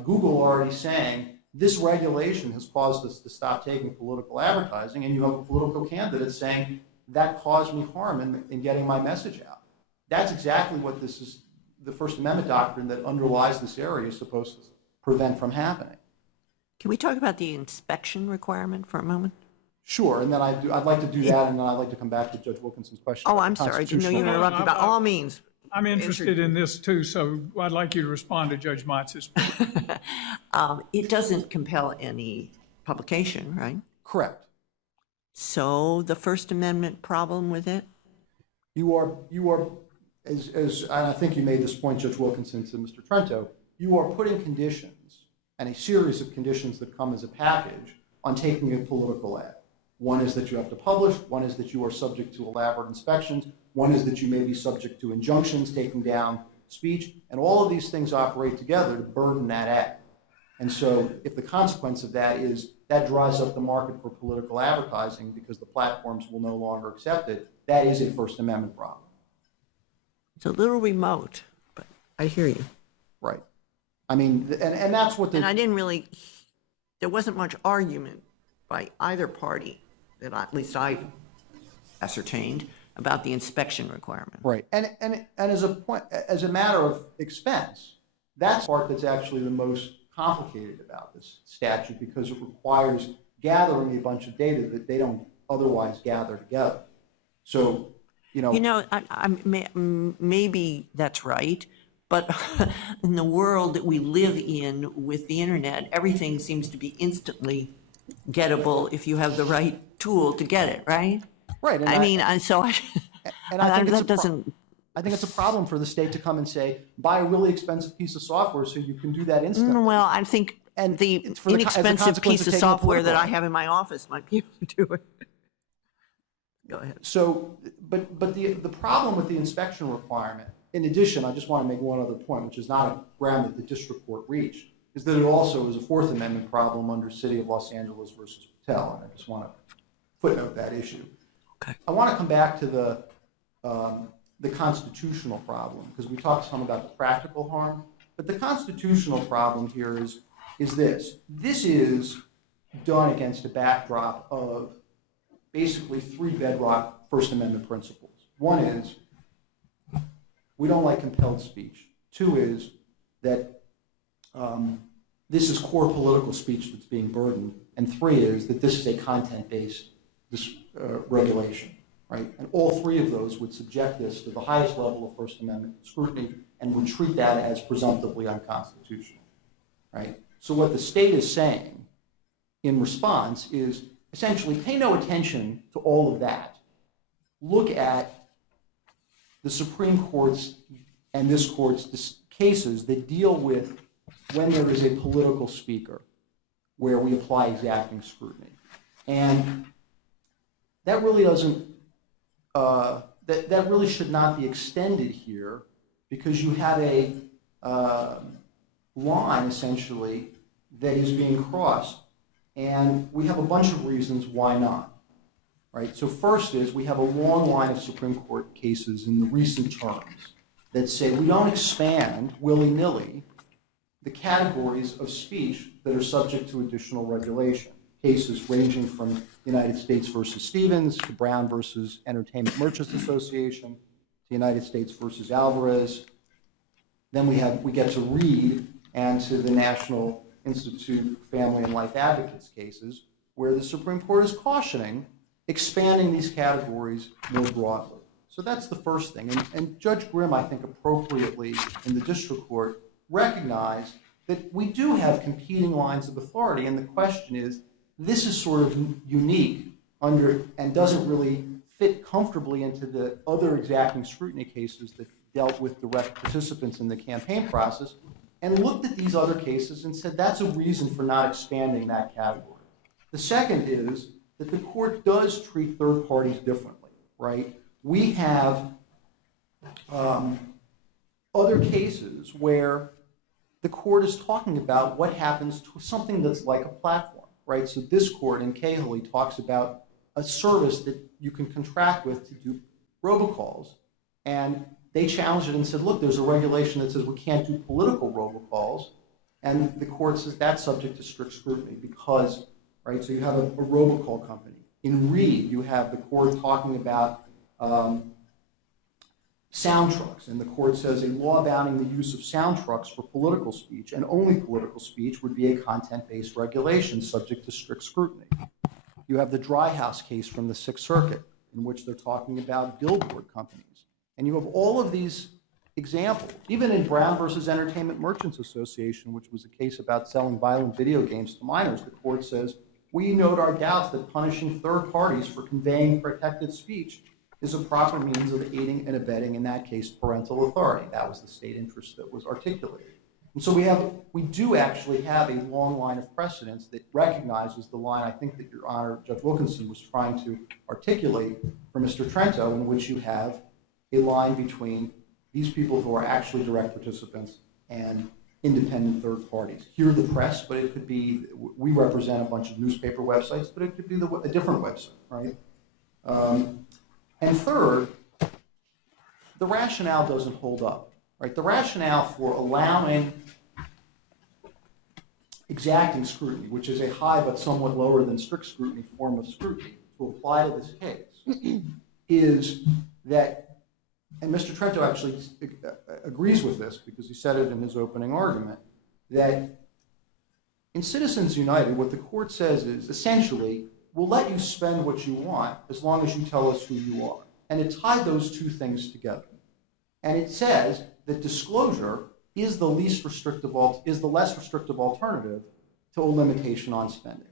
Google already saying this regulation has caused us to stop taking political advertising, and you have a political candidate saying that caused me harm in getting my message out. That's exactly what this is, the First Amendment doctrine that underlies this area is supposed to prevent from happening. Can we talk about the inspection requirement for a moment? Sure, and then I'd like to do that, and then I'd like to come back to Judge Wilkinson's question. Oh, about I'm the sorry, I didn't know you constitutional- interrupted. By all means. I'm interested in this too, so I'd like you to respond to Judge Motz's point. It doesn't compel any publication, right? Correct. So the First Amendment problem with it? You are, and I think you made this point, Judge Wilkinson, to Mr. Trento, you are putting conditions and a series of conditions that come as a package on taking a political ad. One is that you have to publish, one is that you are subject to elaborate inspections, one is that you may be subject to injunctions, taking down speech, and all of these things operate together to burden that ad. And so if the consequence of that is that dries up the market for political advertising because the platforms will no longer accept it, that is a First Amendment problem. It's a little remote, but I hear you. Right. I mean, and that's what And I didn't really, there wasn't much argument by either party that at least I ascertained about the inspection requirement. Right. And as a matter of expense, that's the part that's actually the most complicated about this statute because it requires gathering a bunch of data that they don't otherwise gather together. So, Maybe that's right, but in the world that we live in with the internet, everything seems to be instantly gettable if you have the right tool to get it, right? Right. And I think that doesn't. I think it's a problem for the state to come and say, buy a really expensive piece of software so you can do that instantly. Well, I think And the it's for the- as a inexpensive consequence piece of of taking a software that political I have in my office might be able to do it. Go ahead. So, but the problem with the inspection requirement, in addition, I just want to make one other point, which is not a ground that the district court reached, is that it also is a Fourth Amendment problem under City of Los Angeles versus Patel, and I just want to footnote that issue. Okay. I want to come back to the constitutional problem, because we talked some about the practical harm, but the constitutional problem here is this. This is done against a backdrop of basically three bedrock First Amendment principles. One is we don't like compelled speech. Two is that this is core political speech that's being burdened. And three is that this is a content-based regulation, right? And all three of those would subject this to the highest level of First Amendment scrutiny and would treat that as presumptively unconstitutional, right? So what the state is saying in response is essentially pay no attention to all of that. Look at the Supreme Court's and this court's cases that deal with when there is a political speaker where we apply exacting scrutiny. And that really doesn't, that really should not be extended here because you have a line essentially that is being crossed. And we have a bunch of reasons why not, right? So first is we have a long line of Supreme Court cases in the recent terms that say we don't expand willy-nilly the categories of speech that are subject to additional regulation. Cases ranging from United States versus Stevens to Brown versus Entertainment Merchants Association to United States versus Alvarez. Then we get to Reed and to the National Institute for Family and Life Advocates cases where the Supreme Court is cautioning expanding these categories more broadly. So that's the first thing. And Judge Grimm, I think appropriately in the district court, recognized that we do have competing lines of authority. And the question is, this is sort of unique and doesn't really fit comfortably into the other exacting scrutiny cases that dealt with direct participants in the campaign process, and looked at these other cases and said that's a reason for not expanding that category. The second is that the court does treat third parties differently, right? we have other cases where the court is talking about what happens to something that's like a platform, right? So this court in Cahill talks about a service that you can contract with to do robocalls. And they challenged it and said, look, there's a regulation that says we can't do political robocalls. And the court says that's subject to strict scrutiny because, right, so you have a robocall company. In Reed, you have the court talking about sound trucks, and the court says a law banning the use of sound trucks for political speech and only political speech would be a content-based regulation subject to strict scrutiny. You have the Dry House case from the Sixth Circuit in which they're talking about billboard companies. And you have all of these examples. Even in Brown versus Entertainment Merchants Association, which was a case about selling violent video games to minors, the court says, we note our doubts that punishing third parties for conveying protected speech is a proper means of aiding and abetting, in that case, parental authority. That was the state interest that was articulated. And so we do actually have a long line of precedents that recognizes the line I think that Your Honor, Judge Wilkinson, was trying to articulate for Mr. Trento, in which you have a line between these people who are actually direct participants and independent third parties. Here the press, but it could be, we represent a bunch of newspaper websites, but it could be a different website, right? And third, the rationale doesn't hold up, right? The rationale for allowing exacting scrutiny, which is a high but somewhat lower than strict scrutiny form of scrutiny, to apply to this case, is that, and Mr. Trento actually agrees with this because he said it in his opening argument, that in Citizens United, what the court says is essentially, we'll let you spend what you want as long as you tell us who you are. And it tied those two things together. And it says that disclosure is the less restrictive alternative to a limitation on spending.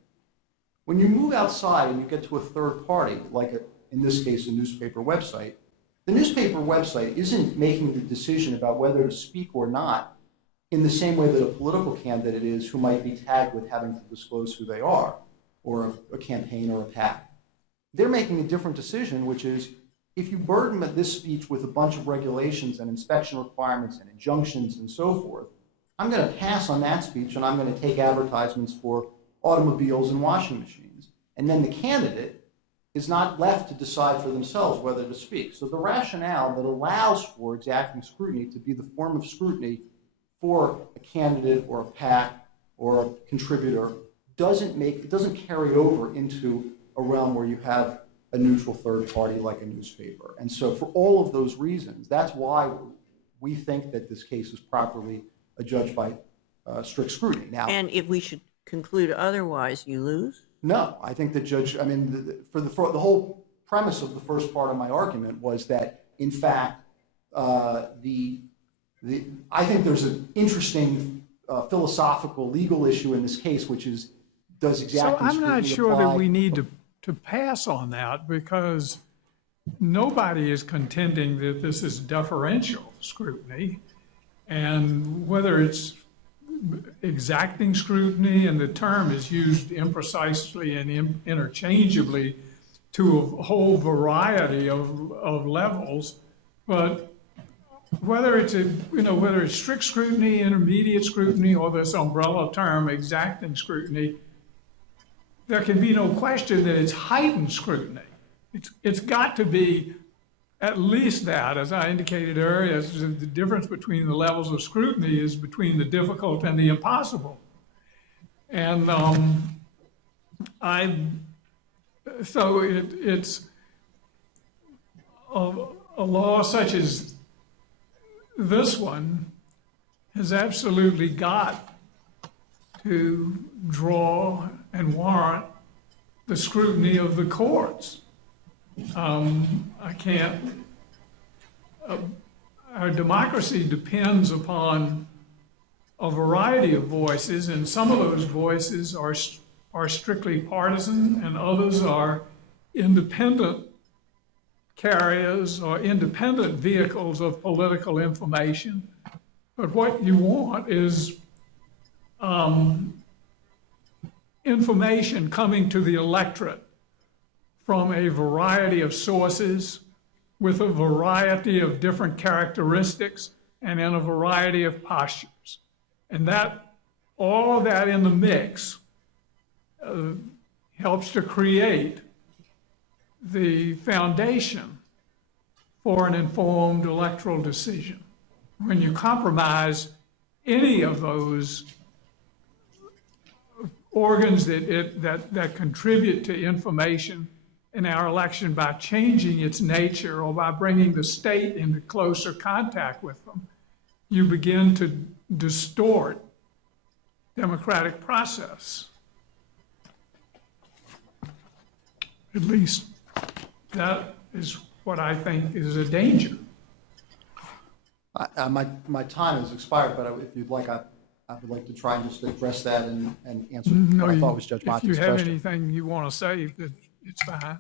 When you move outside and you get to a third party, like in this case a newspaper website, the newspaper website isn't making the decision about whether to speak or not in the same way that a political candidate is who might be tagged with having to disclose who they are, or a campaign or a PAC. They're making a different decision, which is if you burden this speech with a bunch of regulations and inspection requirements and injunctions and so forth, I'm going to pass on that speech and I'm going to take advertisements for automobiles and washing machines. And then the candidate is not left to decide for themselves whether to speak. So the rationale that allows for exacting scrutiny to be the form of scrutiny for a candidate or a PAC or a contributor doesn't carry over into a realm where you have a neutral third party like a newspaper. And so for all of those reasons, that's why we think that this case is properly adjudged by strict scrutiny. Now, And if we should conclude otherwise, you lose? no, I think the judge, I mean, for the whole premise of the first part of my argument was that, in fact, I think there's an interesting philosophical legal issue in this case, which is, does exacting So I'm not scrutiny sure apply? that we need to pass on that because nobody is contending that this is deferential scrutiny. And whether it's exacting scrutiny, and the term is used imprecisely and interchangeably to a whole variety of levels, but whether it's strict scrutiny, intermediate scrutiny, or this umbrella term exacting scrutiny, there can be no question that it's heightened scrutiny. It's got to be at least that, as I indicated earlier. The difference between the levels of scrutiny is between the difficult and the impossible. And it's a law such as this one has absolutely got to draw and warrant the scrutiny of the courts. Our democracy depends upon a variety of voices, and some of those voices are strictly partisan, and others are independent carriers or independent vehicles of political information. But what you want is information coming to the electorate from a variety of sources with a variety of different characteristics and in a variety of postures. And that, all of that in the mix helps to create the foundation for an informed electoral decision. When you compromise any of those organs that contribute to information in our election by changing its nature or by bringing the state into closer contact with them, you begin to distort democratic process. At least that is what I think is a danger. My time has expired, but if you'd like, I would like to try and just address that and answer what I thought was Judge Monte's If you question. have anything you want to say, it's fine.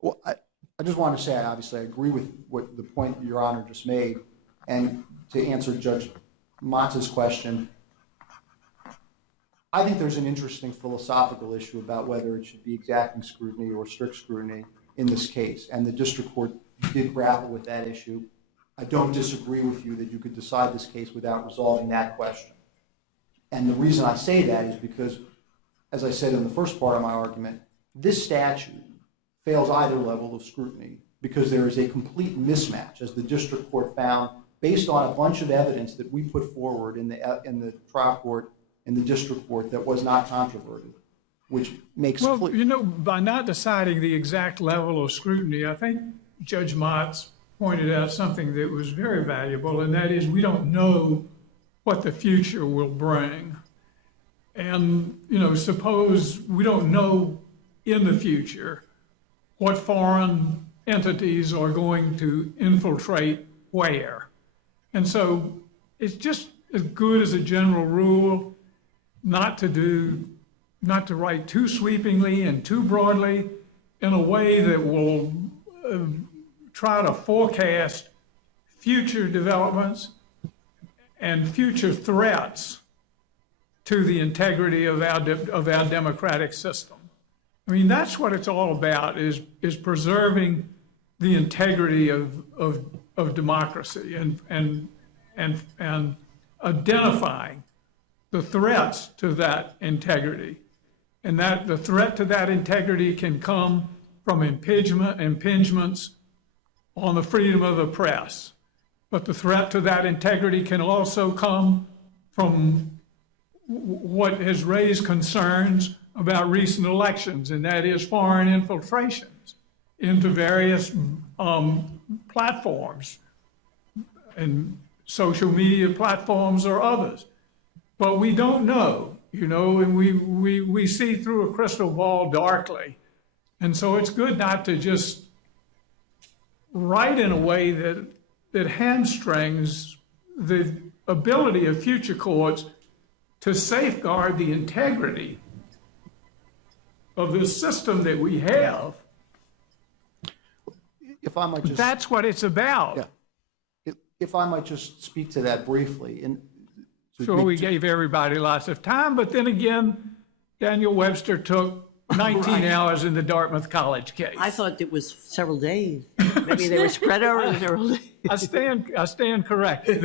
Well, I just want to say, obviously, I agree with what the point Your Honor just made. And to answer Judge Monte's question, I think there's an interesting philosophical issue about whether it should be exacting scrutiny or strict scrutiny in this case. And the district court did grapple with that issue. I don't disagree with you that you could decide this case without resolving that question. And the reason I say that is because, as I said in the first part of my argument, this statute fails either level of scrutiny because there is a complete mismatch, as the district court found, based on a bunch of evidence that we put forward in the trial court, in the district court, that was not controverted, which makes Well, clear. you know, by not deciding the exact level of scrutiny, I think Judge Motz pointed out something that was very valuable, and that is we don't know what the future will bring. And, you know, suppose we don't know in the future what foreign entities are going to infiltrate where. And so it's just as good as a general rule not to write too sweepingly and too broadly in a way that will try to forecast future developments and future threats to the integrity of our democratic system. I mean, that's what it's all about, is preserving the integrity of democracy and identifying the threats to that integrity. And that the threat to that integrity can come from impingements on the freedom of the press. But the threat to that integrity can also come from what has raised concerns about recent elections, and that is foreign infiltrations into various platforms, and social media platforms or others. But we don't know, you know, and we see through a crystal ball darkly. And so it's good not to just write in a way that hamstrings the ability of future courts to safeguard the integrity of the system that we have. If I might just, That's what it's about. yeah. If I might just speak to that briefly. Sure, we gave everybody lots of time, but then again, Daniel Webster took 19 hours in the Dartmouth College case. I thought it was several days. Maybe they were spread over several days. I stand corrected.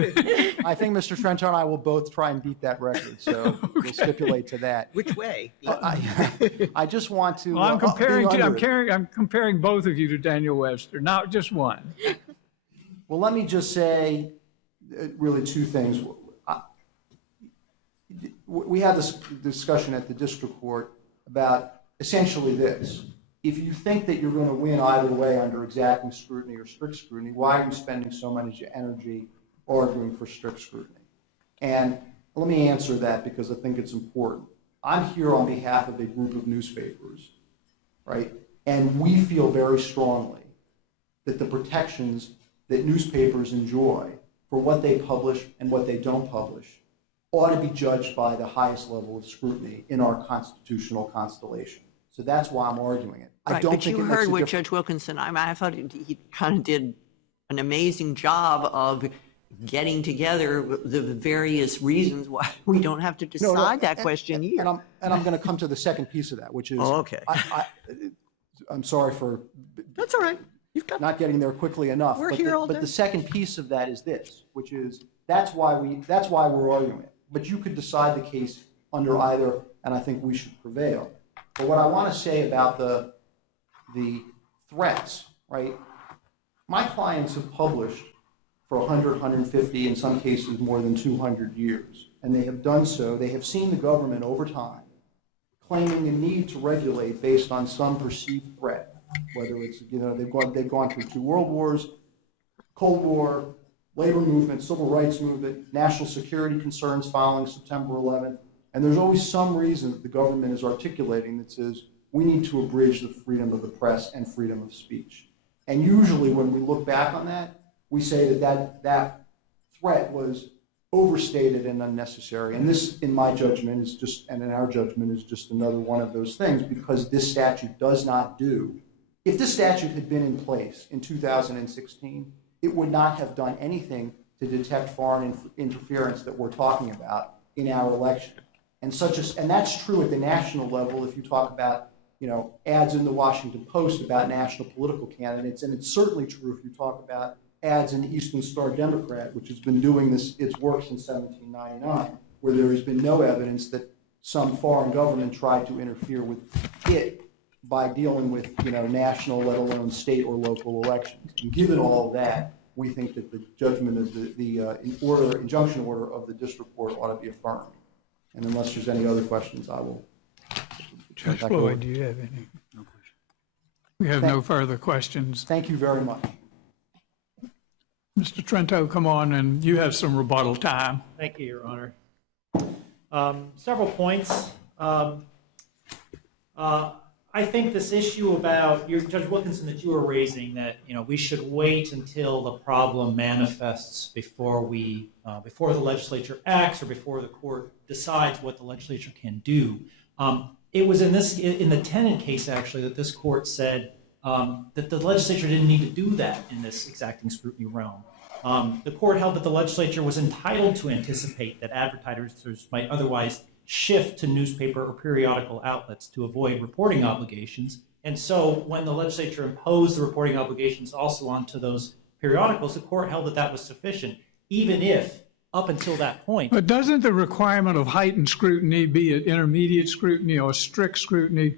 I think Mr. Trento and I will both try and beat that record, so we'll stipulate to that. Which way? I just want to. Well, I'm comparing both of you to Daniel Webster, not just one. Well, let me just say really two things. We had this discussion at the district court about essentially this. If you think that you're going to win either way under exacting scrutiny or strict scrutiny, why are you spending so much energy arguing for strict scrutiny? And let me answer that because I think it's important. I'm here on behalf of a group of newspapers, right? And we feel very strongly that the protections that newspapers enjoy for what they publish and what they don't publish ought to be judged by the highest level of scrutiny in our constitutional constellation. So that's why I'm arguing it. I Right, don't but think you it makes heard a what difference. Judge Wilkinson, I thought he kind of did an amazing job of getting together the various reasons why we don't have to decide that question here. And I'm going to come to the second piece of that, which is, Oh, okay. I'm sorry for, That's all right. not getting there quickly enough. We're But here the- all But day. the second piece of that is this, which is, that's why we're arguing it. But you could decide the case under either, and I think we should prevail. But what I want to say about the threats, right? My clients have published for 100, 150, in some cases more than 200 years. And they have done so, they have seen the government over time claiming the need to regulate based on some perceived threat, whether it's, they've gone through 2 world wars, Cold War, labor movement, civil rights movement, national security concerns following September 11th. And there's always some reason that the government is articulating that says, we need to abridge the freedom of the press and freedom of speech. And usually when we look back on that, we say that threat was overstated and unnecessary. And this, in my judgment, is just, and in our judgment, is just another one of those things, because this statute does not do. If this statute had been in place in 2016, it would not have done anything to detect foreign interference that we're talking about in our election. And that's true at the national level if you talk about, ads in the Washington Post about national political candidates, and it's certainly true if you talk about ads in the Eastern Star Democrat, which has been doing its work since 1799, where there has been no evidence that some foreign government tried to interfere with it by dealing with, national, let alone state or local elections. And given all of that, we think that the judgment of the injunction order of the district court ought to be affirmed. And unless there's any other questions, I will. Judge Floyd, do you have any? No question. We have no further questions. Thank you very much. Mr. Trento, come on, and you have some rebuttal time. Thank you, Your Honor. Several points. I think this issue about Judge Wilkinson that you were raising, that we should wait until the problem manifests before before the legislature acts or before the court decides what the legislature can do. It was in the Tennant case actually that this court said that the legislature didn't need to do that in this exacting scrutiny realm. The court held that the legislature was entitled to anticipate that advertisers might otherwise shift to newspaper or periodical outlets to avoid reporting obligations. And so when the legislature imposed the reporting obligations also onto those periodicals, the court held that that was sufficient, even if up until that point. But doesn't the requirement of heightened scrutiny, be it intermediate scrutiny or strict scrutiny,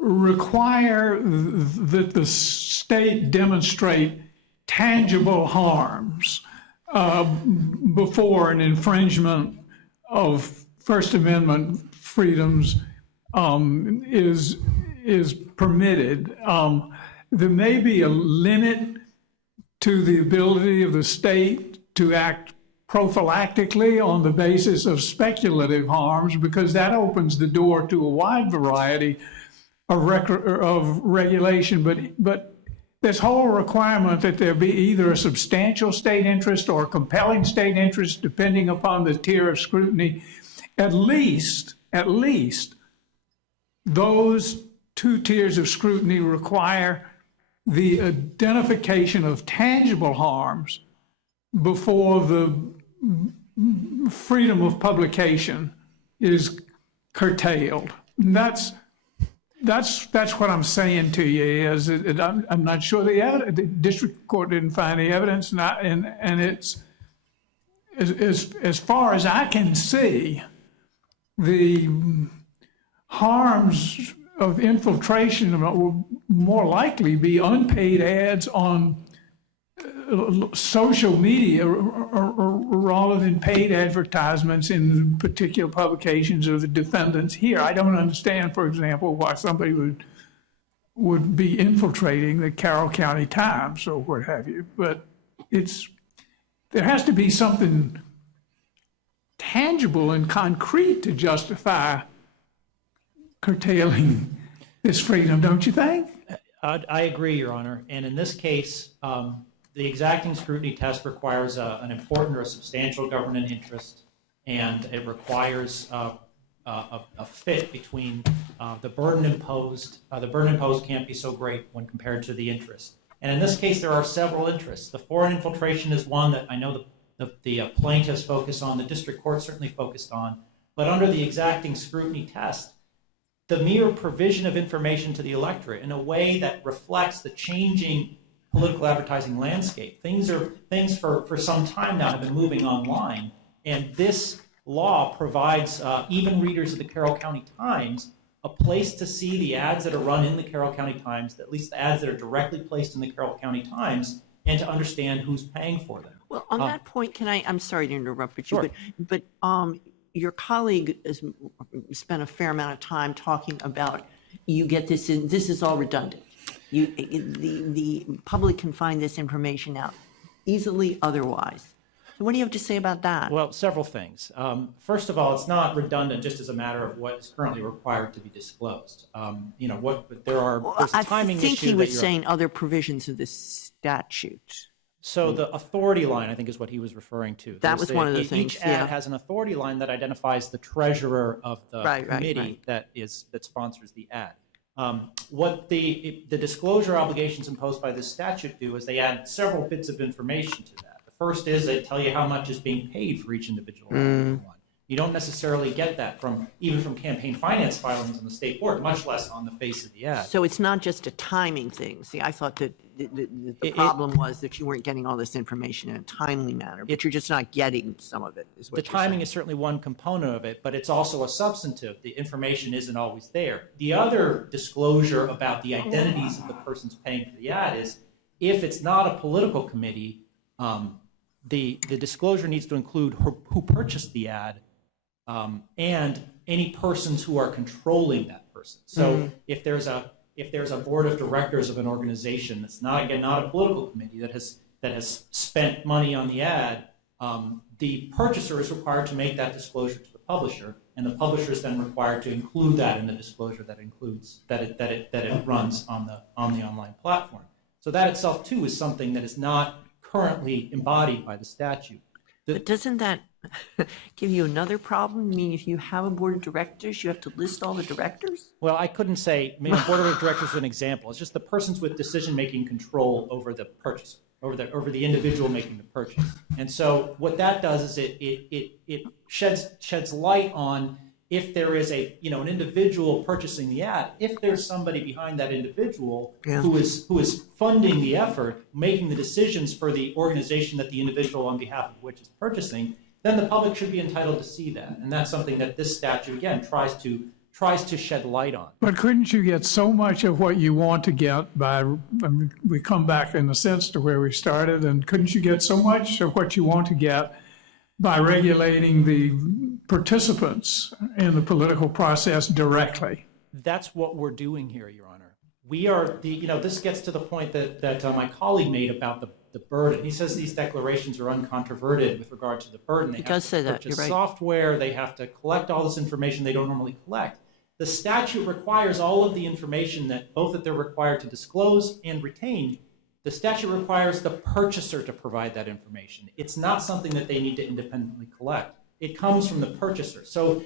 require that the state demonstrate tangible harms before an infringement of First Amendment freedoms is permitted? There may be a limit to the ability of the state to act prophylactically on the basis of speculative harms, because that opens the door to a wide variety of regulation. But this whole requirement that there be either a substantial state interest or a compelling state interest, depending upon the tier of scrutiny, at least those 2 tiers of scrutiny require the identification of tangible harms before the freedom of publication is curtailed. And that's what I'm saying to you is that I'm not sure the district court didn't find any evidence, and it's as far as I can see, the harms of infiltration will more likely be unpaid ads on social media rather than paid advertisements in particular publications of the defendants here. I don't understand, for example, why somebody would be infiltrating the Carroll County Times or what have you. But there has to be something tangible and concrete to justify curtailing this freedom, don't you think? I agree, Your Honor. And in this case, the exacting scrutiny test requires an important or a substantial government interest, and it requires a fit between the burden imposed. The burden imposed can't be so great when compared to the interest. And in this case, there are several interests. The foreign infiltration is one that I know the plaintiffs focus on, the district court certainly focused on. But under the exacting scrutiny test, the mere provision of information to the electorate in a way that reflects the changing political advertising landscape. Things for some time now have been moving online, and this law provides even readers of the Carroll County Times a place to see the ads that are run in the Carroll County Times, at least the ads that are directly placed in the Carroll County Times, and to understand who's paying for them. Well, on that point, I'm sorry to interrupt you, Sure. but your colleague has spent a fair amount of time talking about you get this in, this is all redundant. The public can find this information out easily otherwise. So what do you have to say about that? Well, several things. First of all, it's not redundant just as a matter of what is currently required to be disclosed. There's I timing think issue he that was you're- saying other provisions of the statute. So the authority line, I think, is what he was referring to. That was one of the Each things, ad yeah. has an authority line that identifies the treasurer of the Right, committee right. that sponsors the ad. What the disclosure obligations imposed by this statute do is they add several bits of information to that. The first is they tell you how much is being paid for each individual one. You don't necessarily get that even from campaign finance filings on the state board, much less on the face of the ad. So it's not just a timing thing. See, I thought that the problem was that you weren't getting all this information in a timely manner, but you're just not getting some of it, is what The you're timing saying. is certainly one component of it, but it's also a substantive. The information isn't always there. The other disclosure about the identities of the persons paying for the ad is if it's not a political committee, the disclosure needs to include who purchased the ad and any persons who are controlling that person. So if there's a board of directors of an organization that's not a political committee that has spent money on the ad, the purchaser is required to make that disclosure to the publisher, and the publisher is then required to include that in the disclosure that includes that it runs on the online platform. So that itself too is something that is not currently embodied by the statute. But doesn't that give you another problem? I mean, if you have a board of directors, you have to list all the directors? Well, I couldn't say, maybe board of directors is an example. It's just the persons with decision-making control over the purchase, over the individual making the purchase. And so what that does is it sheds light on if there is an individual purchasing the ad, if there's somebody behind that individual who is funding the effort, making the decisions for the organization that the individual on behalf of which is purchasing, then the public should be entitled to see that. And that's something that this statute, again, tries to shed light on. But couldn't you get so much of what you want to get by, we come back in a sense to where we started, and couldn't you get so much of what you want to get by regulating the participants in the political process directly? That's what we're doing here, Your Honor. We are this gets to the point that my colleague made about the burden. He says these declarations are uncontroverted with regard to the burden. They He have does to say that, purchase you're right. software. They have to collect all this information they don't normally collect. The statute requires all of the information that they're required to disclose and retain. The statute requires the purchaser to provide that information. It's not something that they need to independently collect. It comes from the purchaser. So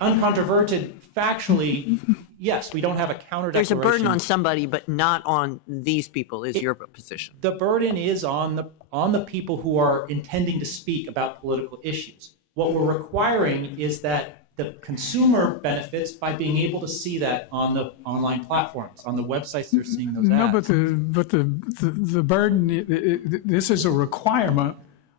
uncontroverted, factually, yes, we don't have a counter There's declaration. a burden on somebody, but not on these people, is your position. The burden is on the people who are intending to speak about political issues. What we're requiring is that the consumer benefits by being able to see that on the online platforms, on the websites they're seeing those No, ads. but the burden, this is a requirement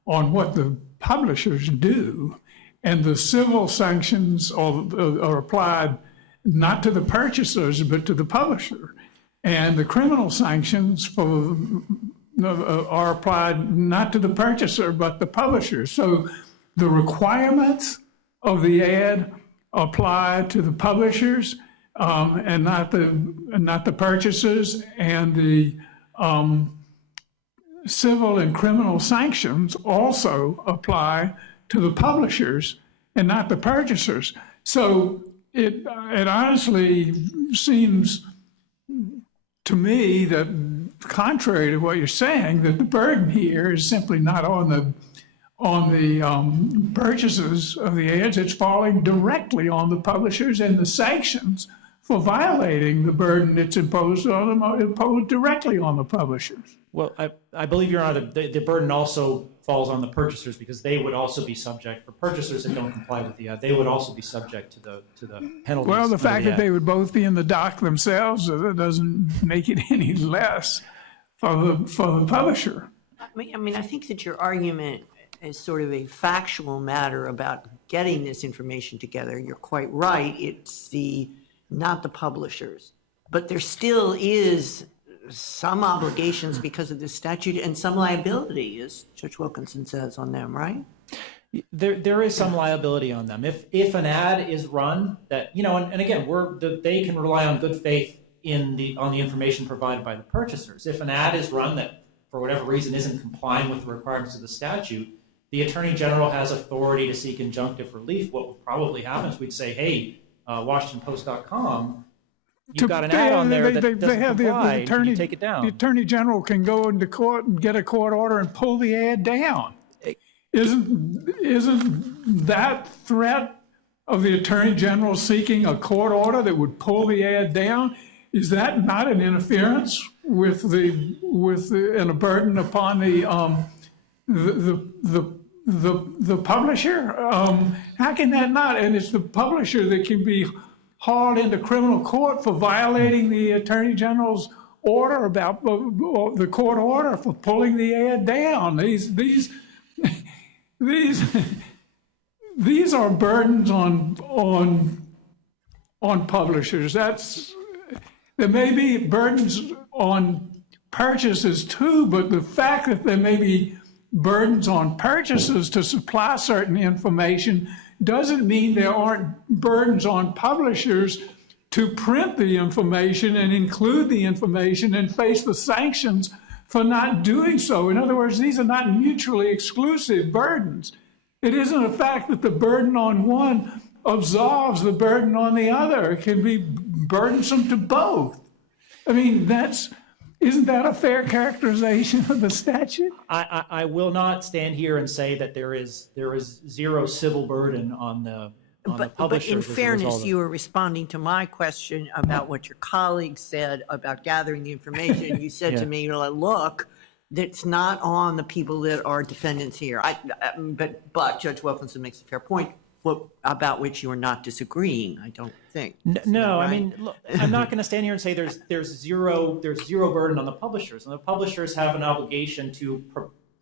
on what the publishers do, and the civil sanctions are applied not to the purchasers but to the publisher, and the criminal sanctions are applied not to the purchaser but the publisher. So the requirements of the ad apply to the publishers and not the purchasers, and the civil and criminal sanctions also apply to the publishers and not the purchasers. So it honestly seems to me that, contrary to what you're saying, that the burden here is simply not on the purchases of the ads. It's falling directly on the publishers, and the sanctions for violating the burden that's imposed on them are imposed directly on the publishers. Well, I believe, Your Honor, the burden also falls on the purchasers because they would also be subject, for purchasers that don't comply with the ad, they would also be subject to the penalties. Well, the of fact that ad. they would both be in the dock themselves doesn't make it any less for the publisher. I mean, I think that your argument is sort of a factual matter about getting this information together. You're quite right. It's not the publishers. But there still is some obligations because of the statute and some liability, as Judge Wilkinson says, on them, right? There is some liability on them. If an ad is run that, and again, they can rely on good faith on the information provided by the purchasers. If an ad is run that, for whatever reason, isn't complying with the requirements of the statute, the Attorney General has authority to seek injunctive relief. What would probably happen is we'd say, hey, WashingtonPost.com, you've got an ad on there that doesn't comply, can you take it down? The Attorney General can go into court and get a court order and pull the ad down. Isn't that threat of the Attorney General seeking a court order that would pull the ad down, is that not an interference with and a burden upon the publisher? How can that not? And it's the publisher that can be hauled into criminal court for violating the Attorney General's order about the court order for pulling the ad down. These are burdens on publishers. There may be burdens on purchasers too, but the fact that there may be burdens on purchasers to supply certain information doesn't mean there aren't burdens on publishers to print the information and include the information and face the sanctions for not doing so. In other words, these are not mutually exclusive burdens. It isn't a fact that the burden on one absolves the burden on the other. It can be burdensome to both. I mean, isn't that a fair characterization of the statute? I will not stand here and say that there is zero civil burden on the publishers. But in fairness, you were responding to my question about what your colleague said about gathering the information. You said to me, look, that's not on the people that are defendants here. But Judge Wilkinson makes a fair point, about which you are not disagreeing, I don't think. No, right? I mean, look, I'm not going to stand here and say there's zero burden on the publishers. And the publishers have an obligation to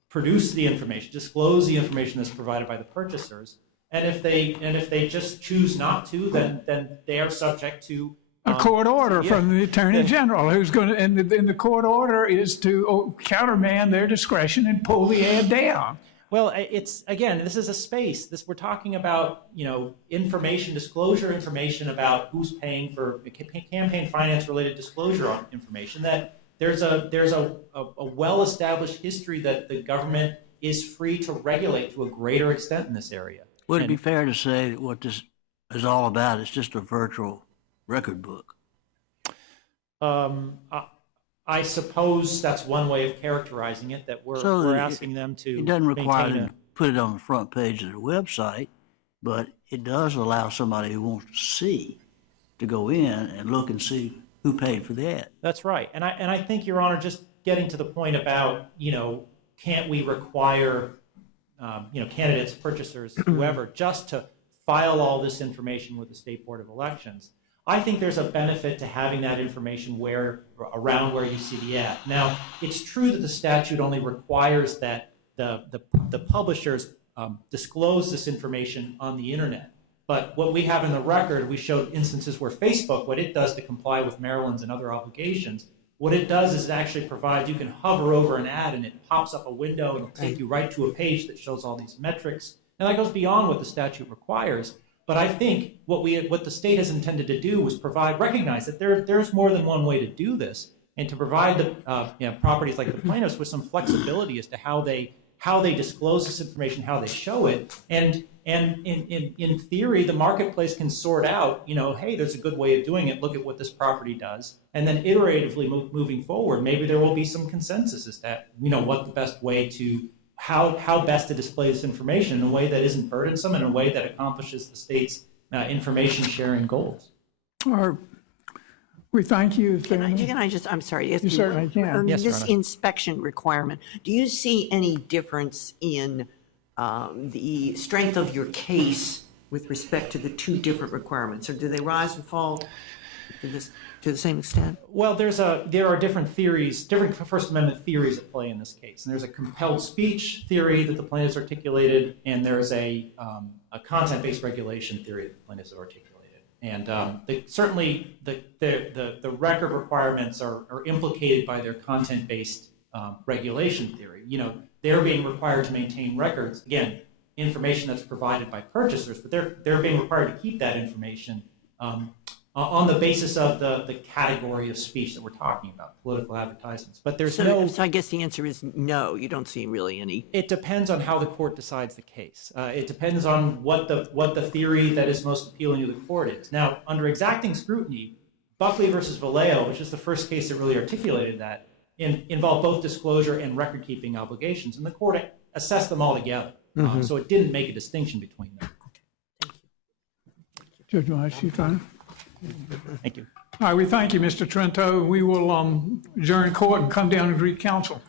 produce the information, disclose the information that's provided by the purchasers. And if they just choose not to, then they are subject to a court order from the Attorney General, who's going to, and the court order is to countermand their discretion and pull the ad down. Well, again, this is a space. We're talking about, information, disclosure information about who's paying for campaign finance related disclosure on information. That there's a well-established history that the government is free to regulate to a greater extent in this area. Would it be fair to say that what this is all about is just a virtual record book? I suppose that's one way of characterizing it, that we're asking them to. It doesn't require them to put it on the front page of their website, but it does allow somebody who wants to see to go in and look and see who paid for the ad. That's right. And I think, Your Honor, just getting to the point about, can't we require, candidates, purchasers, whoever, just to file all this information with the State Board of Elections. I think there's a benefit to having that information around where you see the ad. Now, it's true that the statute only requires that the publishers disclose this information on the internet. But what we have in the record, we showed instances where Facebook, what it does to comply with Maryland's and other obligations, what it does is it actually provides, you can hover over an ad and it pops up a window and it'll take you right to a page that shows all these metrics. And that goes beyond what the statute requires. But I think what the state has intended to do was recognize that there's more than one way to do this, and to provide the properties like the plaintiffs with some flexibility as to how they disclose this information, how they show it, and in theory, the marketplace can sort out, hey, there's a good way of doing it. Look at what this property does, and then iteratively moving forward, maybe there will be some consensus as to what the best way to. How best to display this information in a way that isn't burdensome, in a way that accomplishes the state's information sharing goals. We thank you. I'm sorry. You certainly can. Yes, this Your Honor. inspection requirement, do you see any difference in the strength of your case with respect to the two different requirements, or do they rise and fall to to the same extent? Well, there are different theories, different First Amendment theories at play in this case. And there's a compelled speech theory that the plaintiffs articulated, and there's a content-based regulation theory that the plaintiffs have articulated. And certainly the record requirements are implicated by their content-based regulation theory. You know, they're being required to maintain records, again, information that's provided by purchasers, but they're being required to keep that information on the basis of the category of speech that we're talking about, political advertisements. But there's So I guess the answer is no, you don't see really any. It depends on how the court decides the case. It depends on what the theory that is most appealing to the court is. Now, under exacting scrutiny, Buckley versus Vallejo, which is the first case that really articulated that, involved both disclosure and record-keeping obligations, and the court assessed them all together. So it didn't make a distinction between them. Judge Weiss, your time. Thank you. All right, we thank you, Mr. Trento. We will adjourn court and come down and greet counsel.